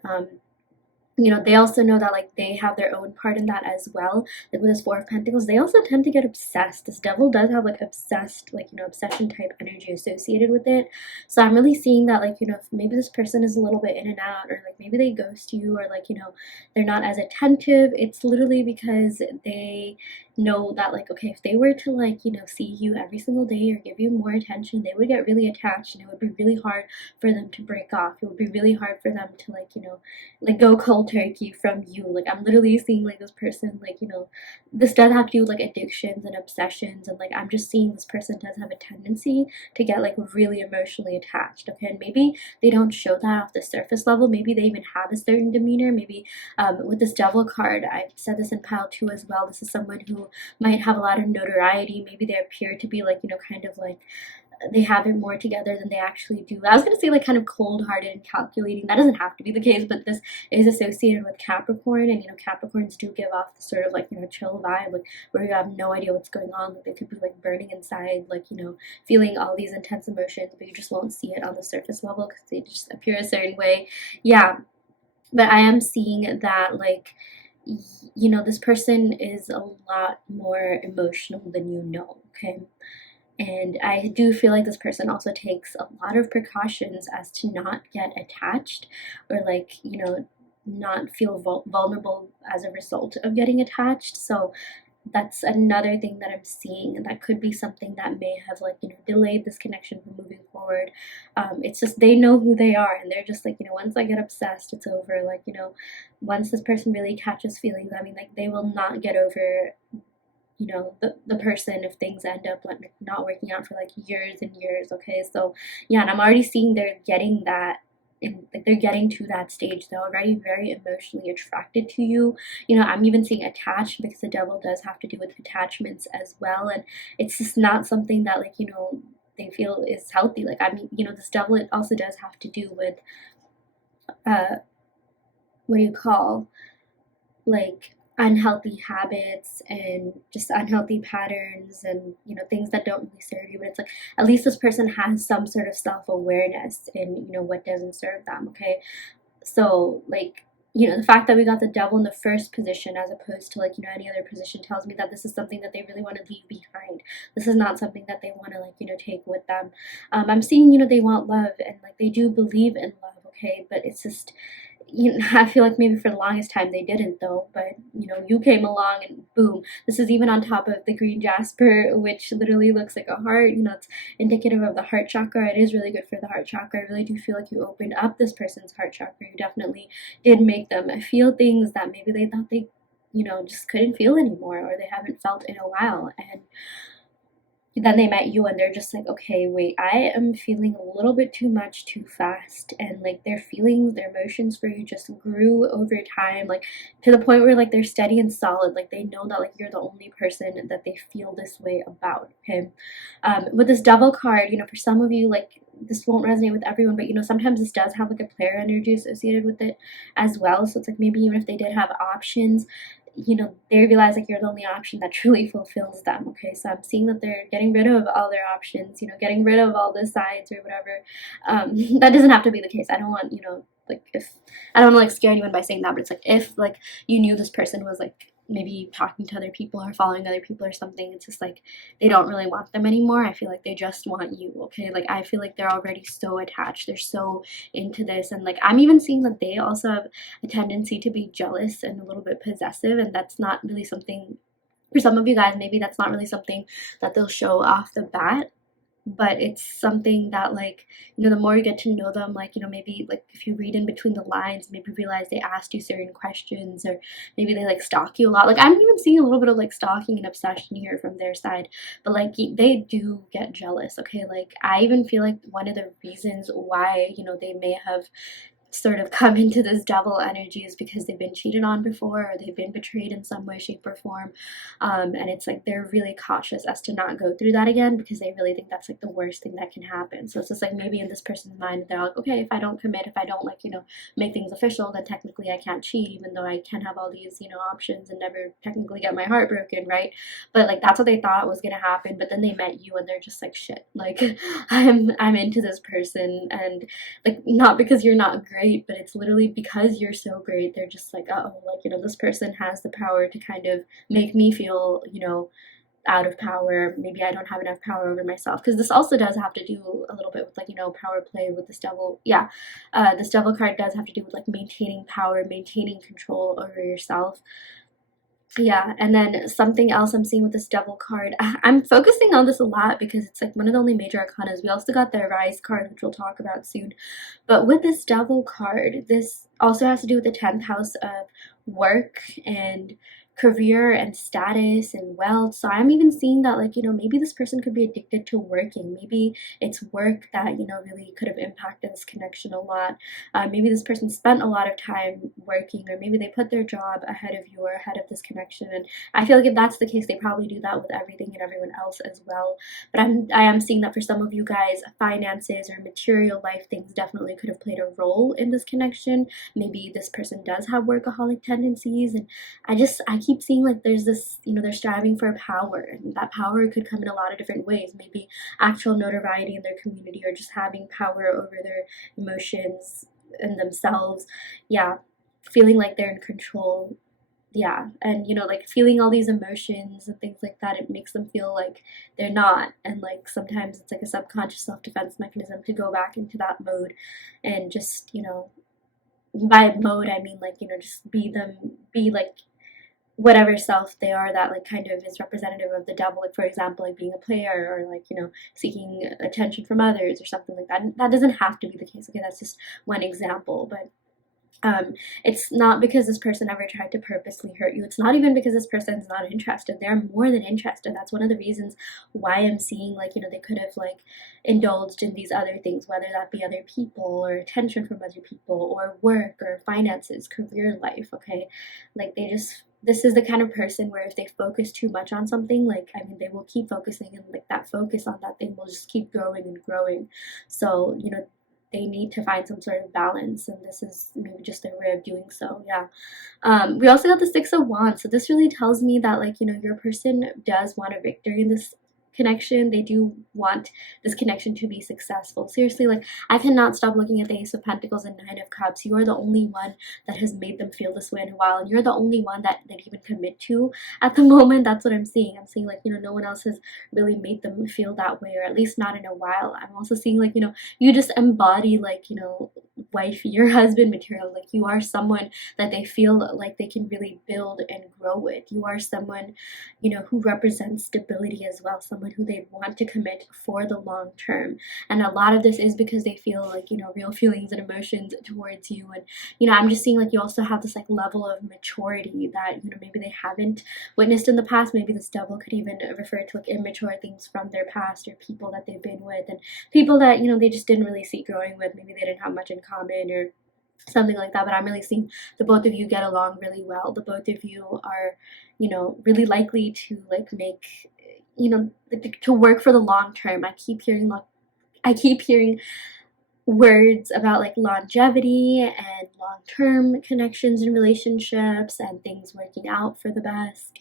you know, they also know that like they have their own part in that as well. Like with this Four of Pentacles, they also tend to get obsessed. This Devil does have like obsessed, like, you know, obsession type energy associated with it. So I'm really seeing that, like, you know, if maybe this person is a little bit in and out, or like maybe they ghost you, or like, you know, they're not as attentive, it's literally because they know that, like, okay, if they were to, like, you know, see you every single day or give you more attention, they would get really attached, and it would be really hard for them to break off. It would be really hard for them to, like, you know, like go cold turkey from you. Like I'm literally seeing like this person, like, you know, this does have to do with like addictions and obsessions, and like I'm just seeing this person does have a tendency to get like really emotionally attached. Okay, and maybe they don't show that off the surface level. Maybe they even have a certain demeanor. Maybe with this Devil card, I've said this in pile 2 as well, this is someone who might have a lot of notoriety. Maybe they appear to be like, you know, kind of like they have it more together than they actually do. I was going to say like kind of cold-hearted and calculating. That doesn't have to be the case, but this is associated with Capricorn, and you know, Capricorns do give off the sort of like, you know, chill vibe, like where you have no idea what's going on. Like they could be like burning inside, like, you know, feeling all these intense emotions, but you just won't see it on the surface level because they just appear a certain way. Yeah, but I am seeing that, like, you know, this person is a lot more emotional than you know. Okay, and I do feel like this person also takes a lot of precautions as to not get attached, or like, you know, not feel vulnerable as a result of getting attached. So that's another thing that I'm seeing, and that could be something that may have, like, you know, delayed this connection from moving forward. It's just they know who they are, and they're just like, you know, once I get obsessed, it's over. Like, you know, once this person really catches feelings, I mean, like, they will not get over, you know, the person if things end up like not working out for like years and years. Okay, so yeah, and I'm already seeing they're getting that, and like they're getting to that stage. They're already very emotionally attracted to you. You know, I'm even seeing attached, because the Devil does have to do with attachments as well, and it's just not something that, like, you know, they feel is healthy. Like, I mean, you know, this Devil, it also does have to do with uh what do you call, like, unhealthy habits and just unhealthy patterns, and you know, things that don't really serve you. But it's like at least this person has some sort of self-awareness in, you know, what doesn't serve them. Okay, so like, you know, the fact that we got the Devil in the first position as opposed to, like, you know, any other position tells me that this is something that they really want to leave behind. This is not something that they want to, like, you know, take with them. I'm seeing, you know, they want love, and like they do believe in love. Okay, but it's just, you know, I feel like maybe for the longest time they didn't, though. But you know, you came along and boom, this is even on top of the green Jasper, which literally looks like a heart. You know, it's indicative of the heart chakra. It is really good for the heart chakra. I really do feel like you opened up this person's heart chakra. You definitely did make them feel things that maybe they thought they, you know, just couldn't feel anymore, or they haven't felt in a while. And then they met you, and they're just like, okay, wait, I am feeling a little bit too much too fast. And like their feelings, their emotions for you just grew over time, like to the point where like they're steady and solid. Like they know that like you're the only person that they feel this way about. Okay, with this Devil card, you know, for some of you, like, this won't resonate with everyone, but you know, sometimes this does have like a player energy associated with it as well. So it's like maybe even if they did have options, you know, they realize like you're the only option that truly fulfills them. Okay, so I'm seeing that they're getting rid of all their options, you know, getting rid of all the sides or whatever. That doesn't have to be the case. I don't want, you know, like, if I don't want to like scare anyone by saying that, but it's like if like you knew this person was like maybe talking to other people or following other people or something, it's just like they don't really want them anymore. I feel like they just want you. Okay, like I feel like they're already so attached, they're so into this, and like I'm even seeing that they also have a tendency to be jealous and a little bit possessive, and that's not really something, for some of you guys, maybe that's not really something that they'll show off the bat, but it's something that, like, you know, the more you get to know them, like, you know, maybe like if you read in between the lines, maybe realize they asked you certain questions, or maybe they like stalk you a lot. Like I'm even seeing a little bit of like stalking and obsession here from their side, but like they do get jealous. Okay, like I even feel like one of the reasons why, you know, they may have sort of come into this Devil energy is because they've been cheated on before, or they've been betrayed in some way, shape, or form. And it's like they're really cautious as to not go through that again, because they really think that's like the worst thing that can happen. So it's just like maybe in this person's mind, they're like, okay, if I don't commit, if I don't, like, you know, make things official, then technically I can't cheat, even though I can have all these, you know, options and never technically get my heart broken, right? But like that's what they thought was gonna happen. But then they met you, and they're just like, shit, like I'm into this person, and like not because you're not great, but it's literally because you're so great, they're just like, oh, like, this person has the power to kind of make me feel, out of power. Maybe I don't have enough power over myself, because this also does have to do a little bit with, like, power play with this devil. Yeah, this devil card does have to do with, like, maintaining power, maintaining control over yourself. Yeah, and then something else I'm seeing with this devil card, I'm focusing on this a lot because it's like one of the only major arcanas. We also got the rise card, which we'll talk about soon. But with this devil card, this also has to do with the 10th house of work and career and status and wealth. So I'm even seeing that, like, maybe this person could be addicted to working. Maybe it's work that, really could have impacted this connection a lot. Maybe this person spent a lot of time working, or maybe they put their job ahead of you or ahead of this connection. And I feel like if that's the case, they probably do that with everything and everyone else as well. But I am seeing that for some of you guys, finances or material life things definitely could have played a role in this connection. Maybe this person does have workaholic tendencies, and I keep seeing, like, there's this, they're striving for power, and that power could come in a lot of different ways. Maybe actual notoriety in their community, or just having power over their emotions and themselves. Yeah, feeling like they're in control. Yeah, and like, feeling all these emotions and things like that, it makes them feel like they're not. And, like, sometimes it's like a subconscious self-defense mechanism to go back into that mode and just, by mode I mean, like, just be like whatever self they are that, like, kind of is representative of the devil. Like, for example, like being a player, or, like, seeking attention from others or something like that. And that doesn't have to be the case. Okay, that's just one example. But it's not because this person ever tried to purposely hurt you. It's not even because this person's not interested. They're more than interested. That's one of the reasons why I'm seeing, like, they could have, like, indulged in these other things, whether that be other people or attention from other people or work or finances, career life. Okay, like, this is the kind of person where if they focus too much on something, like, I mean, they will keep focusing, and, like, that focus on that thing will just keep growing and growing. So, they need to find some sort of balance, and this is maybe just their way of doing so. Yeah. We also got the Six of Wands, so this really tells me that, like, your person does want a victory in this connection. They do want this connection to be successful. Seriously, like, I cannot stop looking at the Ace of Pentacles and Nine of Cups. You are the only one that has made them feel this way in a while, and you're the only one that they even commit to at the moment. That's what I'm seeing. I'm seeing, like, no one else has really made them feel that way, or at least not in a while. I'm also seeing, like, you just embody, like, wife, your husband material. Like, you are someone that they feel like they can really build and grow with. You are someone, who represents stability as well, someone who they want to commit for the long term. And a lot of this is because they feel, like, real feelings and emotions towards you. And, I'm just seeing, like, you also have this, like, level of maturity that, maybe they haven't witnessed in the past. Maybe this devil could even refer to, like, immature things from their past, or people that they've been with, and people that, they just didn't really see growing with. Maybe they didn't have much in common or something like that. But I'm really seeing the both of you get along really well. The both of you are, really likely to, like, make, to work for the long term. I keep hearing words about, like, longevity and long-term connections and relationships and things working out for the best,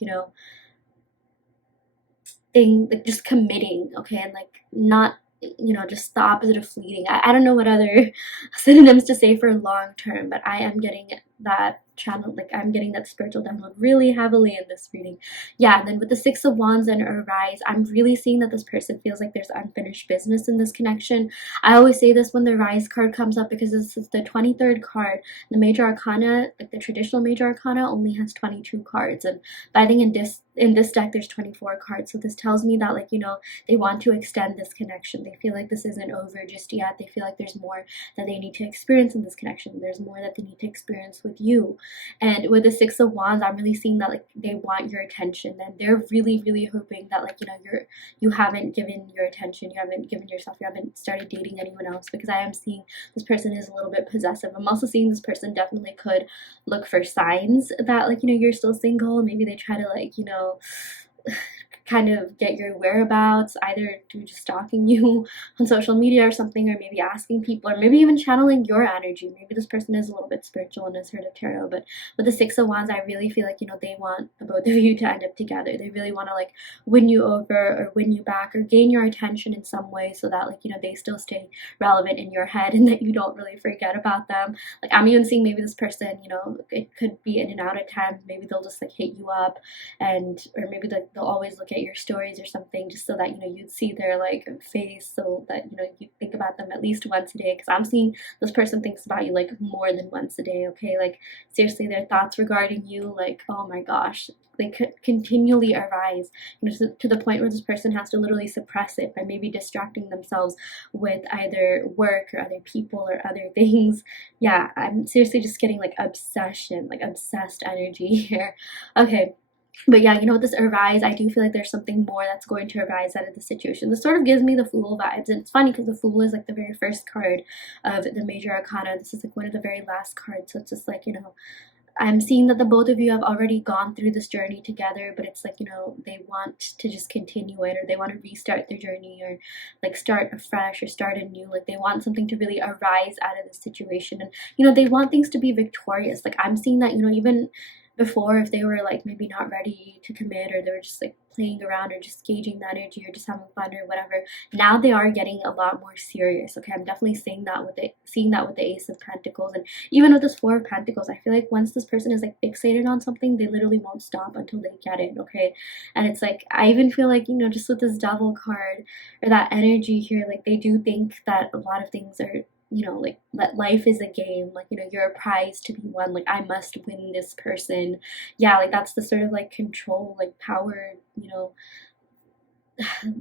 like, just committing. Okay, and, like, not, just the opposite of fleeting. I don't know what other synonyms to say for long term, but I am getting that channel, like, I'm getting that spiritual download really heavily in this reading. Yeah, and then with the Six of Wands and Arise, I'm really seeing that this person feels like there's unfinished business in this connection. I always say this when the Rise card comes up, because this is the 23rd card. The major arcana, like the traditional major arcana, only has 22 cards, and but I think in this deck there's 24 cards. So this tells me that, like, they want to extend this connection. They feel like this isn't over just yet. They feel like there's more that they need to experience in this connection. There's more that they need to experience with you. And with the Six of Wands, I'm really seeing that, like, they want your attention, and they're really, really hoping that, like, you haven't given your attention, you haven't given yourself, you haven't started dating anyone else, because I am seeing this person is a little bit possessive. I'm also seeing this person definitely could look for signs that, like, you're still single. Maybe they try to, like, kind of get your whereabouts, either through just stalking you on social media or something, or maybe asking people, or maybe even channeling your energy. Maybe this person is a little bit spiritual and has heard of tarot, but with the Six of Wands, I really feel like, they want the both of you to end up together. They really want to like win you over or win you back or gain your attention in some way, so that like, they still stay relevant in your head and that you don't really forget about them. Like I'm even seeing maybe this person, it could be in and out at times. Maybe they'll just like hit you up, and or maybe like they'll always look at your stories or something, just so that you'd see their like face, so that you think about them at least once a day. Because I'm seeing this person thinks about you like more than once a day. Okay, like seriously, their thoughts regarding you, like, oh my gosh, they could continually arise, to the point where this person has to literally suppress it by maybe distracting themselves with either work or other people or other things. Yeah, I'm seriously just getting like obsession, like obsessed energy here. Okay. But yeah, with this arise, I do feel like there's something more that's going to arise out of the situation. This sort of gives me the Fool vibes. And it's funny because the Fool is like the very first card of the Major Arcana. This is like one of the very last cards. So it's just like, I'm seeing that the both of you have already gone through this journey together, but it's like, they want to just continue it, or they want to restart their journey, or like start afresh or start anew. Like they want something to really arise out of the situation. And, they want things to be victorious. Like I'm seeing that, even before, if they were like maybe not ready to commit, or they were just like playing around or just gauging the energy or just having fun or whatever, now they are getting a lot more serious. Okay, I'm definitely seeing that with the Ace of Pentacles, and even with this Four of Pentacles. I feel like once this person is like fixated on something, they literally won't stop until they get it. Okay, and it's like I even feel like, just with this Devil card or that energy here, like they do think that a lot of things are, like that life is a game, like, you're a prize to be won, like I must win this person. Yeah, like that's the sort of like control, like power,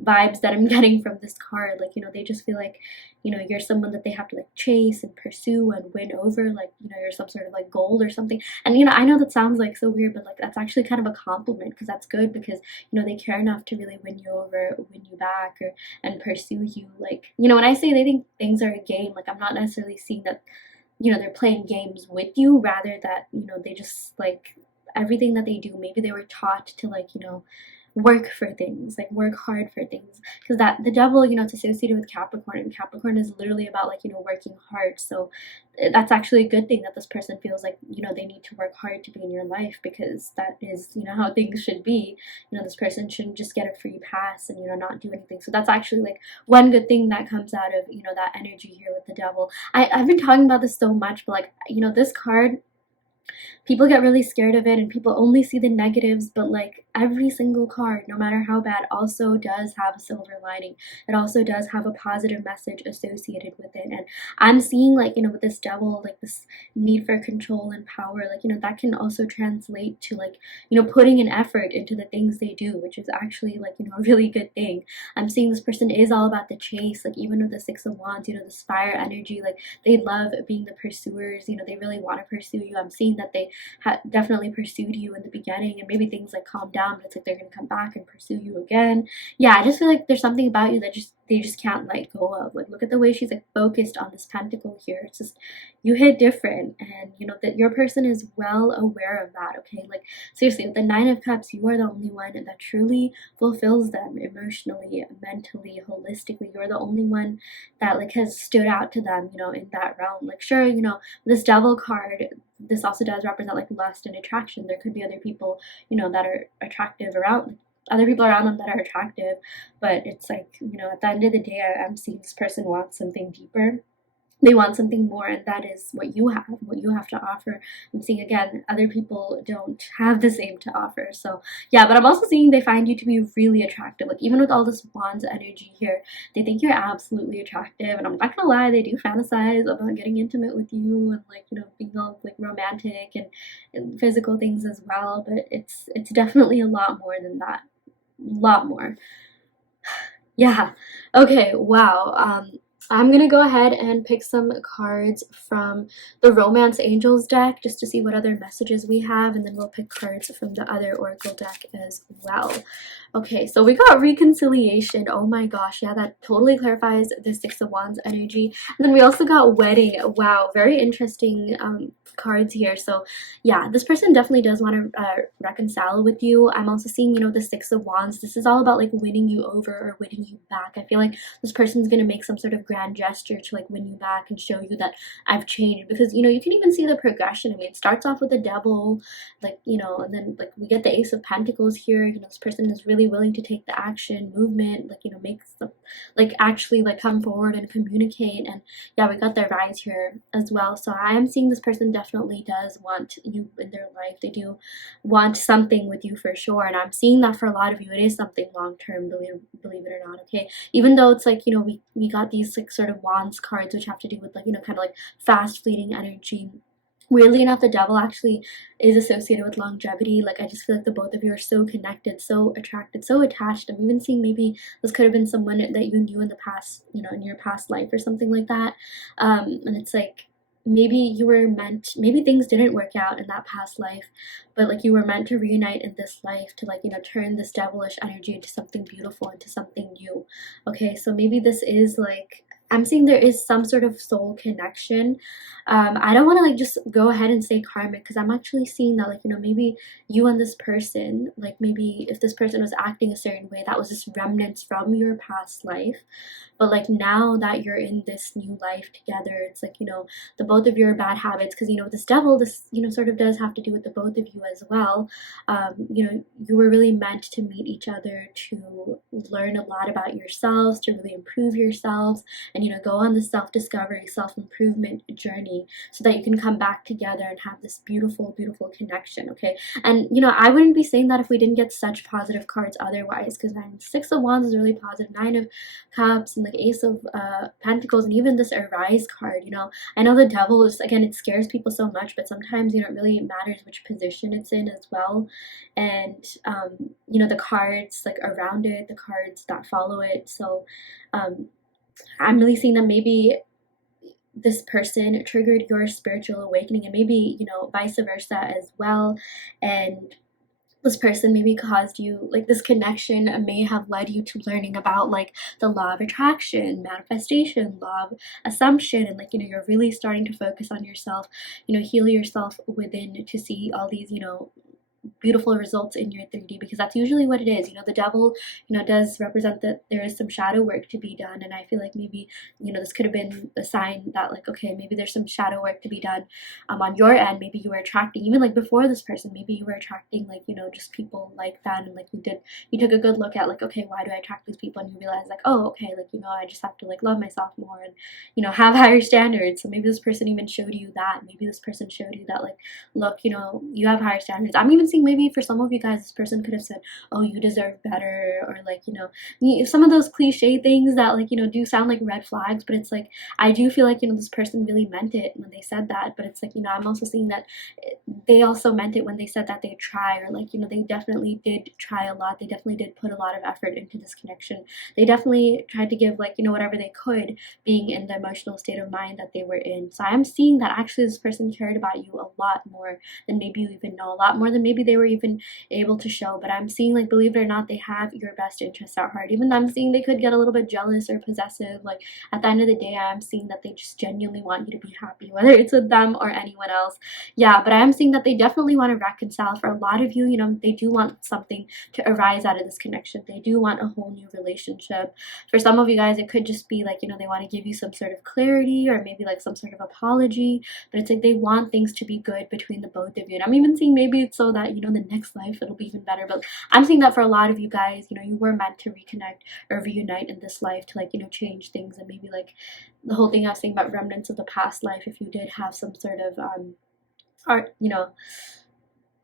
vibes that I'm getting from this card. Like, they just feel like, you're someone that they have to like chase and pursue and win over, like, you're some sort of like gold or something. And I know that sounds like so weird, but like that's actually kind of a compliment, because that's good, because they care enough to really win you over, win you back, or and pursue you. Like, when I say they think things are a game, like I'm not necessarily seeing that they're playing games with you, rather that they just like everything that they do, maybe they were taught to like work for things, like work hard for things, because that the Devil, it's associated with Capricorn, and Capricorn is literally about like working hard. So that's actually a good thing that this person feels like they need to work hard to be in your life, because that is how things should be. This person shouldn't just get a free pass and not do anything. So that's actually like one good thing that comes out of that energy here with the Devil. I've been talking about this so much, but like this card, people get really scared of it and people only see the negatives, but like every single card, no matter how bad, also does have a silver lining. It also does have a positive message associated with it. And I'm seeing like, with this Devil, like this need for control and power, like, that can also translate to like, putting an effort into the things they do, which is actually like, a really good thing. I'm seeing this person is all about the chase, like even with the Six of Wands, this fire energy, like they love being the pursuers, they really want to pursue you. I'm seeing that they definitely pursued you in the beginning, and maybe things like calm down, but it's like they're gonna come back and pursue you again. Yeah, I just feel like there's something about you that they just can't let go of. Like look at the way she's like focused on this pentacle here. It's just, you hit different, and that your person is well aware of that. Okay, like seriously, with the Nine of Cups, you are the only one that truly fulfills them emotionally, mentally, holistically. You're the only one that like has stood out to them, in that realm. Like sure, this Devil card, this also does represent like lust and attraction. There could be other people, that are attractive around, other people around them that are attractive, but it's like, at the end of the day, I'm seeing this person wants something deeper. They want something more, and that is what you have to offer. I'm seeing again, other people don't have the same to offer. So yeah, but I'm also seeing they find you to be really attractive. Like even with all this Wands energy here, they think you're absolutely attractive, and I'm not gonna lie, they do fantasize about getting intimate with you and like being all like romantic and physical things as well. But it's definitely a lot more than that, a lot more. Yeah. Okay. Wow. I'm gonna go ahead and pick some cards from the Romance Angels deck just to see what other messages we have, and then we'll pick cards from the other Oracle deck as well. Okay, so we got reconciliation. Oh my gosh, yeah, that totally clarifies the Six of Wands energy. And then we also got wedding. Wow, very interesting cards here. So yeah, this person definitely does want to reconcile with you. I'm also seeing, you know, the Six of Wands. This is all about like winning you over or winning you back. I feel like this person's gonna make some sort of grand gesture to like win you back and show you that I've changed, because you know you can even see the progression. I mean, it starts off with the devil, like, you know, and then like we get the Ace of Pentacles here. You know, this person is really willing to take the action, movement, like, you know, make stuff, like actually like come forward and communicate. And yeah, we got the Rise here as well. So I am seeing this person definitely does want you in their life. They do want something with you for sure, and I'm seeing that for a lot of you it is something long term, believe it or not. Okay, even though it's like, you know, we got these like sort of wands cards which have to do with like, you know, kind of like fast fleeting energy. Weirdly enough, the devil actually is associated with longevity. Like, I just feel like the both of you are so connected, so attracted, so attached. I'm even seeing maybe this could have been someone that you knew in the past, you know, in your past life or something like that. And it's like maybe you were meant, maybe things didn't work out in that past life, but like you were meant to reunite in this life to like, you know, turn this devilish energy into something beautiful, into something new. Okay, so maybe this is like, I'm seeing there is some sort of soul connection. I don't want to like just go ahead and say karmic, because I'm actually seeing that like, you know, maybe you and this person, like maybe if this person was acting a certain way, that was just remnants from your past life. But like now that you're in this new life together, it's like, you know, the both of your bad habits, because you know this devil, this, you know, sort of does have to do with the both of you as well. You know, you were really meant to meet each other to learn a lot about yourselves, to really improve yourselves, and you know, go on this self-discovery, self-improvement journey, so that you can come back together and have this beautiful, beautiful connection. Okay, and you know, I wouldn't be saying that if we didn't get such positive cards otherwise, because Six of Wands is really positive, Nine of Cups, and like Ace of Pentacles, and even this Arise card. You know, I know the devil is, again, it scares people so much, but sometimes, you know, it really matters which position it's in as well. And you know, the cards like around it, the cards that follow it. So I'm really seeing that maybe this person triggered your spiritual awakening, and maybe, you know, vice versa as well. And this person maybe caused you, like this connection may have led you to learning about like the law of attraction, manifestation, law of assumption, and like, you know, you're really starting to focus on yourself, you know, heal yourself within to see all these, you know, beautiful results in your 3D, because that's usually what it is. You know, the devil, you know, does represent that there is some shadow work to be done, and I feel like maybe, you know, this could have been a sign that like, okay, maybe there's some shadow work to be done on your end. Maybe you were attracting, even like before this person, maybe you were attracting like, you know, just people like that, and like you took a good look at like, okay, why do I attract these people, and you realize like, oh, okay, like, you know, I just have to like love myself more and, you know, have higher standards. So maybe this person even showed you that. Maybe this person showed you that like, look, you know, you have higher standards. I'm even seeing maybe for some of you guys, this person could have said, oh, you deserve better, or like, you know, some of those cliche things that like, you know, do sound like red flags, but it's like, I do feel like, you know, this person really meant it when they said that. But it's like, you know, I'm also seeing that they also meant it when they said that they'd try, or like, you know, they definitely did try a lot. They definitely did put a lot of effort into this connection. They definitely tried to give like, you know, whatever they could, being in the emotional state of mind that they were in. So I'm seeing that actually this person cared about you a lot more than maybe you even know, a lot more than maybe they were even able to show. But I'm seeing like, believe it or not, they have your best interests at heart. Even though I'm seeing they could get a little bit jealous or possessive, like at the end of the day, I'm seeing that they just genuinely want you to be happy, whether it's with them or anyone else. Yeah, but I am seeing that they definitely want to reconcile. For a lot of you, you know, they do want something to arise out of this connection. They do want a whole new relationship. For some of you guys, it could just be like, you know, they want to give you some sort of clarity, or maybe like some sort of apology, but it's like they want things to be good between the both of you. And I'm even seeing maybe it's so that, you know, the next life it'll be even better. But I'm seeing that for a lot of you guys, you know, you were meant to reconnect or reunite in this life to like, you know, change things. And maybe like the whole thing I was saying about remnants of the past life, if you did have some sort of art, you know,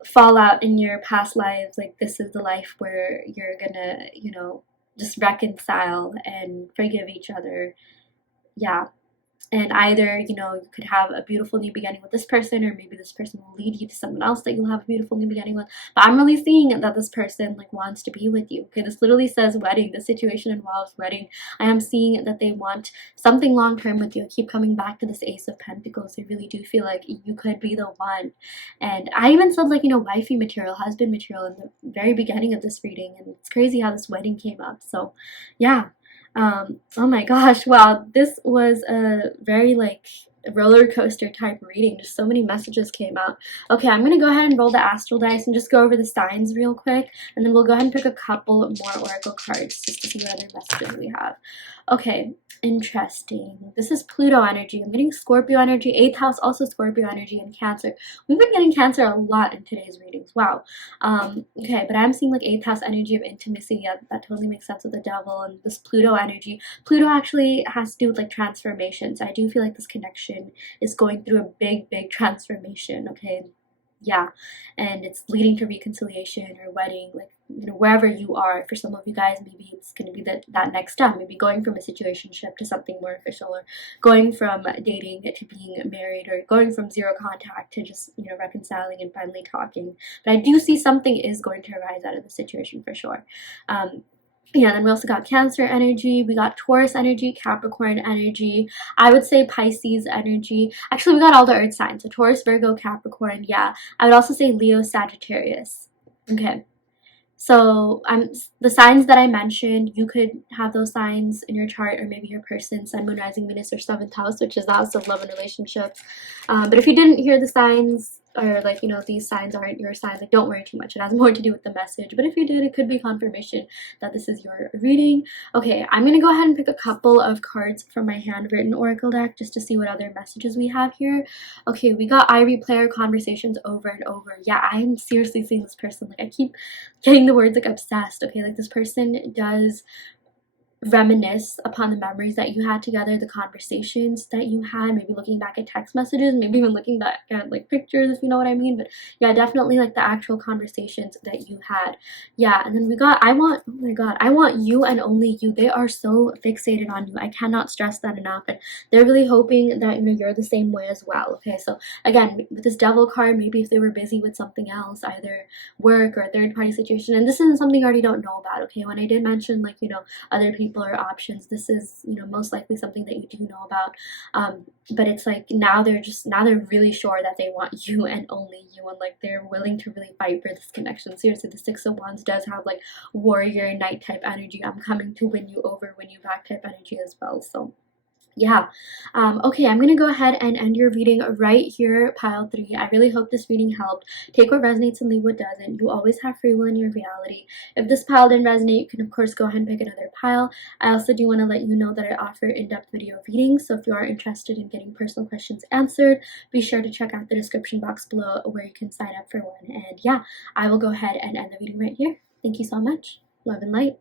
fallout in your past lives, like this is the life where you're gonna, you know, just reconcile and forgive each other. Yeah. And either, you know, you could have a beautiful new beginning with this person, or maybe this person will lead you to someone else that you'll have a beautiful new beginning with. But I'm really seeing that this person like wants to be with you. Okay, this literally says wedding. The situation involves wedding. I am seeing that they want something long term with you. I keep coming back to this Ace of Pentacles. I really do feel like you could be the one. And I even said, like, you know, wifey material, husband material in the very beginning of this reading. And it's crazy how this wedding came up. So yeah. Oh my gosh, wow, this was a very like roller coaster type reading. Just so many messages came out. Okay, I'm gonna go ahead and roll the astral dice and just go over the signs real quick, and then we'll go ahead and pick a couple more oracle cards just to see what other messages we have. Okay, interesting. This is Pluto energy. I'm getting Scorpio energy, 8th house, also Scorpio energy, and Cancer. We've been getting Cancer a lot in today's readings. Wow. Okay, but I'm seeing like 8th house energy of intimacy. Yeah, that totally makes sense with the devil. And this Pluto energy. Pluto actually has to do with like transformation. So I do feel like this connection is going through a big transformation. Okay. Yeah, and it's leading to reconciliation or wedding, like, you know, wherever you are. For some of you guys, maybe it's going to be that next step, maybe going from a situationship to something more official, or going from dating to being married, or going from zero contact to just, you know, reconciling and finally talking. But I do see something is going to arise out of the situation for sure. Yeah, then we also got Cancer energy, we got Taurus energy, Capricorn energy, I would say Pisces energy. Actually, we got all the earth signs, so Taurus, Virgo, Capricorn, yeah. I would also say Leo, Sagittarius. Okay. So the signs that I mentioned, you could have those signs in your chart, or maybe your person, Sun, Moon, Rising, Venus, or 7th house, which is the house of love and relationships. But if you didn't hear the signs, or like, you know, these signs aren't your signs, like, don't worry too much. It has more to do with the message. But if you did, it could be confirmation that this is your reading. Okay, I'm gonna go ahead and pick a couple of cards from my handwritten oracle deck just to see what other messages we have here. Okay, we got I replay our conversations over and over. Yeah, I'm seriously seeing this person. Like, I keep getting the words like obsessed. Okay, like this person does reminisce upon the memories that you had together, the conversations that you had, maybe looking back at text messages, maybe even looking back at like pictures, if you know what I mean. But yeah, definitely like the actual conversations that you had. Yeah, and then we got I want, oh my god, I want you and only you. They are so fixated on you. I cannot stress that enough. And they're really hoping that, you know, you're the same way as well. Okay, so again, with this devil card, maybe if they were busy with something else, either work or a third party situation, and this isn't something you already don't know about. Okay, when I did mention, like, you know, other people or options, this is, you know, most likely something that you do know about. But it's like now they're really sure that they want you and only you, and like they're willing to really fight for this connection. Seriously, the 6 of Wands does have like warrior knight type energy. I'm coming to win you over, win you back type energy as well. So yeah. Okay, I'm gonna go ahead and end your reading right here, pile 3. I really hope this reading helped. Take what resonates and leave what doesn't. You always have free will in your reality. If this pile didn't resonate, you can of course go ahead and pick another pile. I also do want to let you know that I offer in-depth video readings, so if you are interested in getting personal questions answered, be sure to check out the description box below where you can sign up for one. And yeah, I will go ahead and end the reading right here. Thank you so much. Love and light.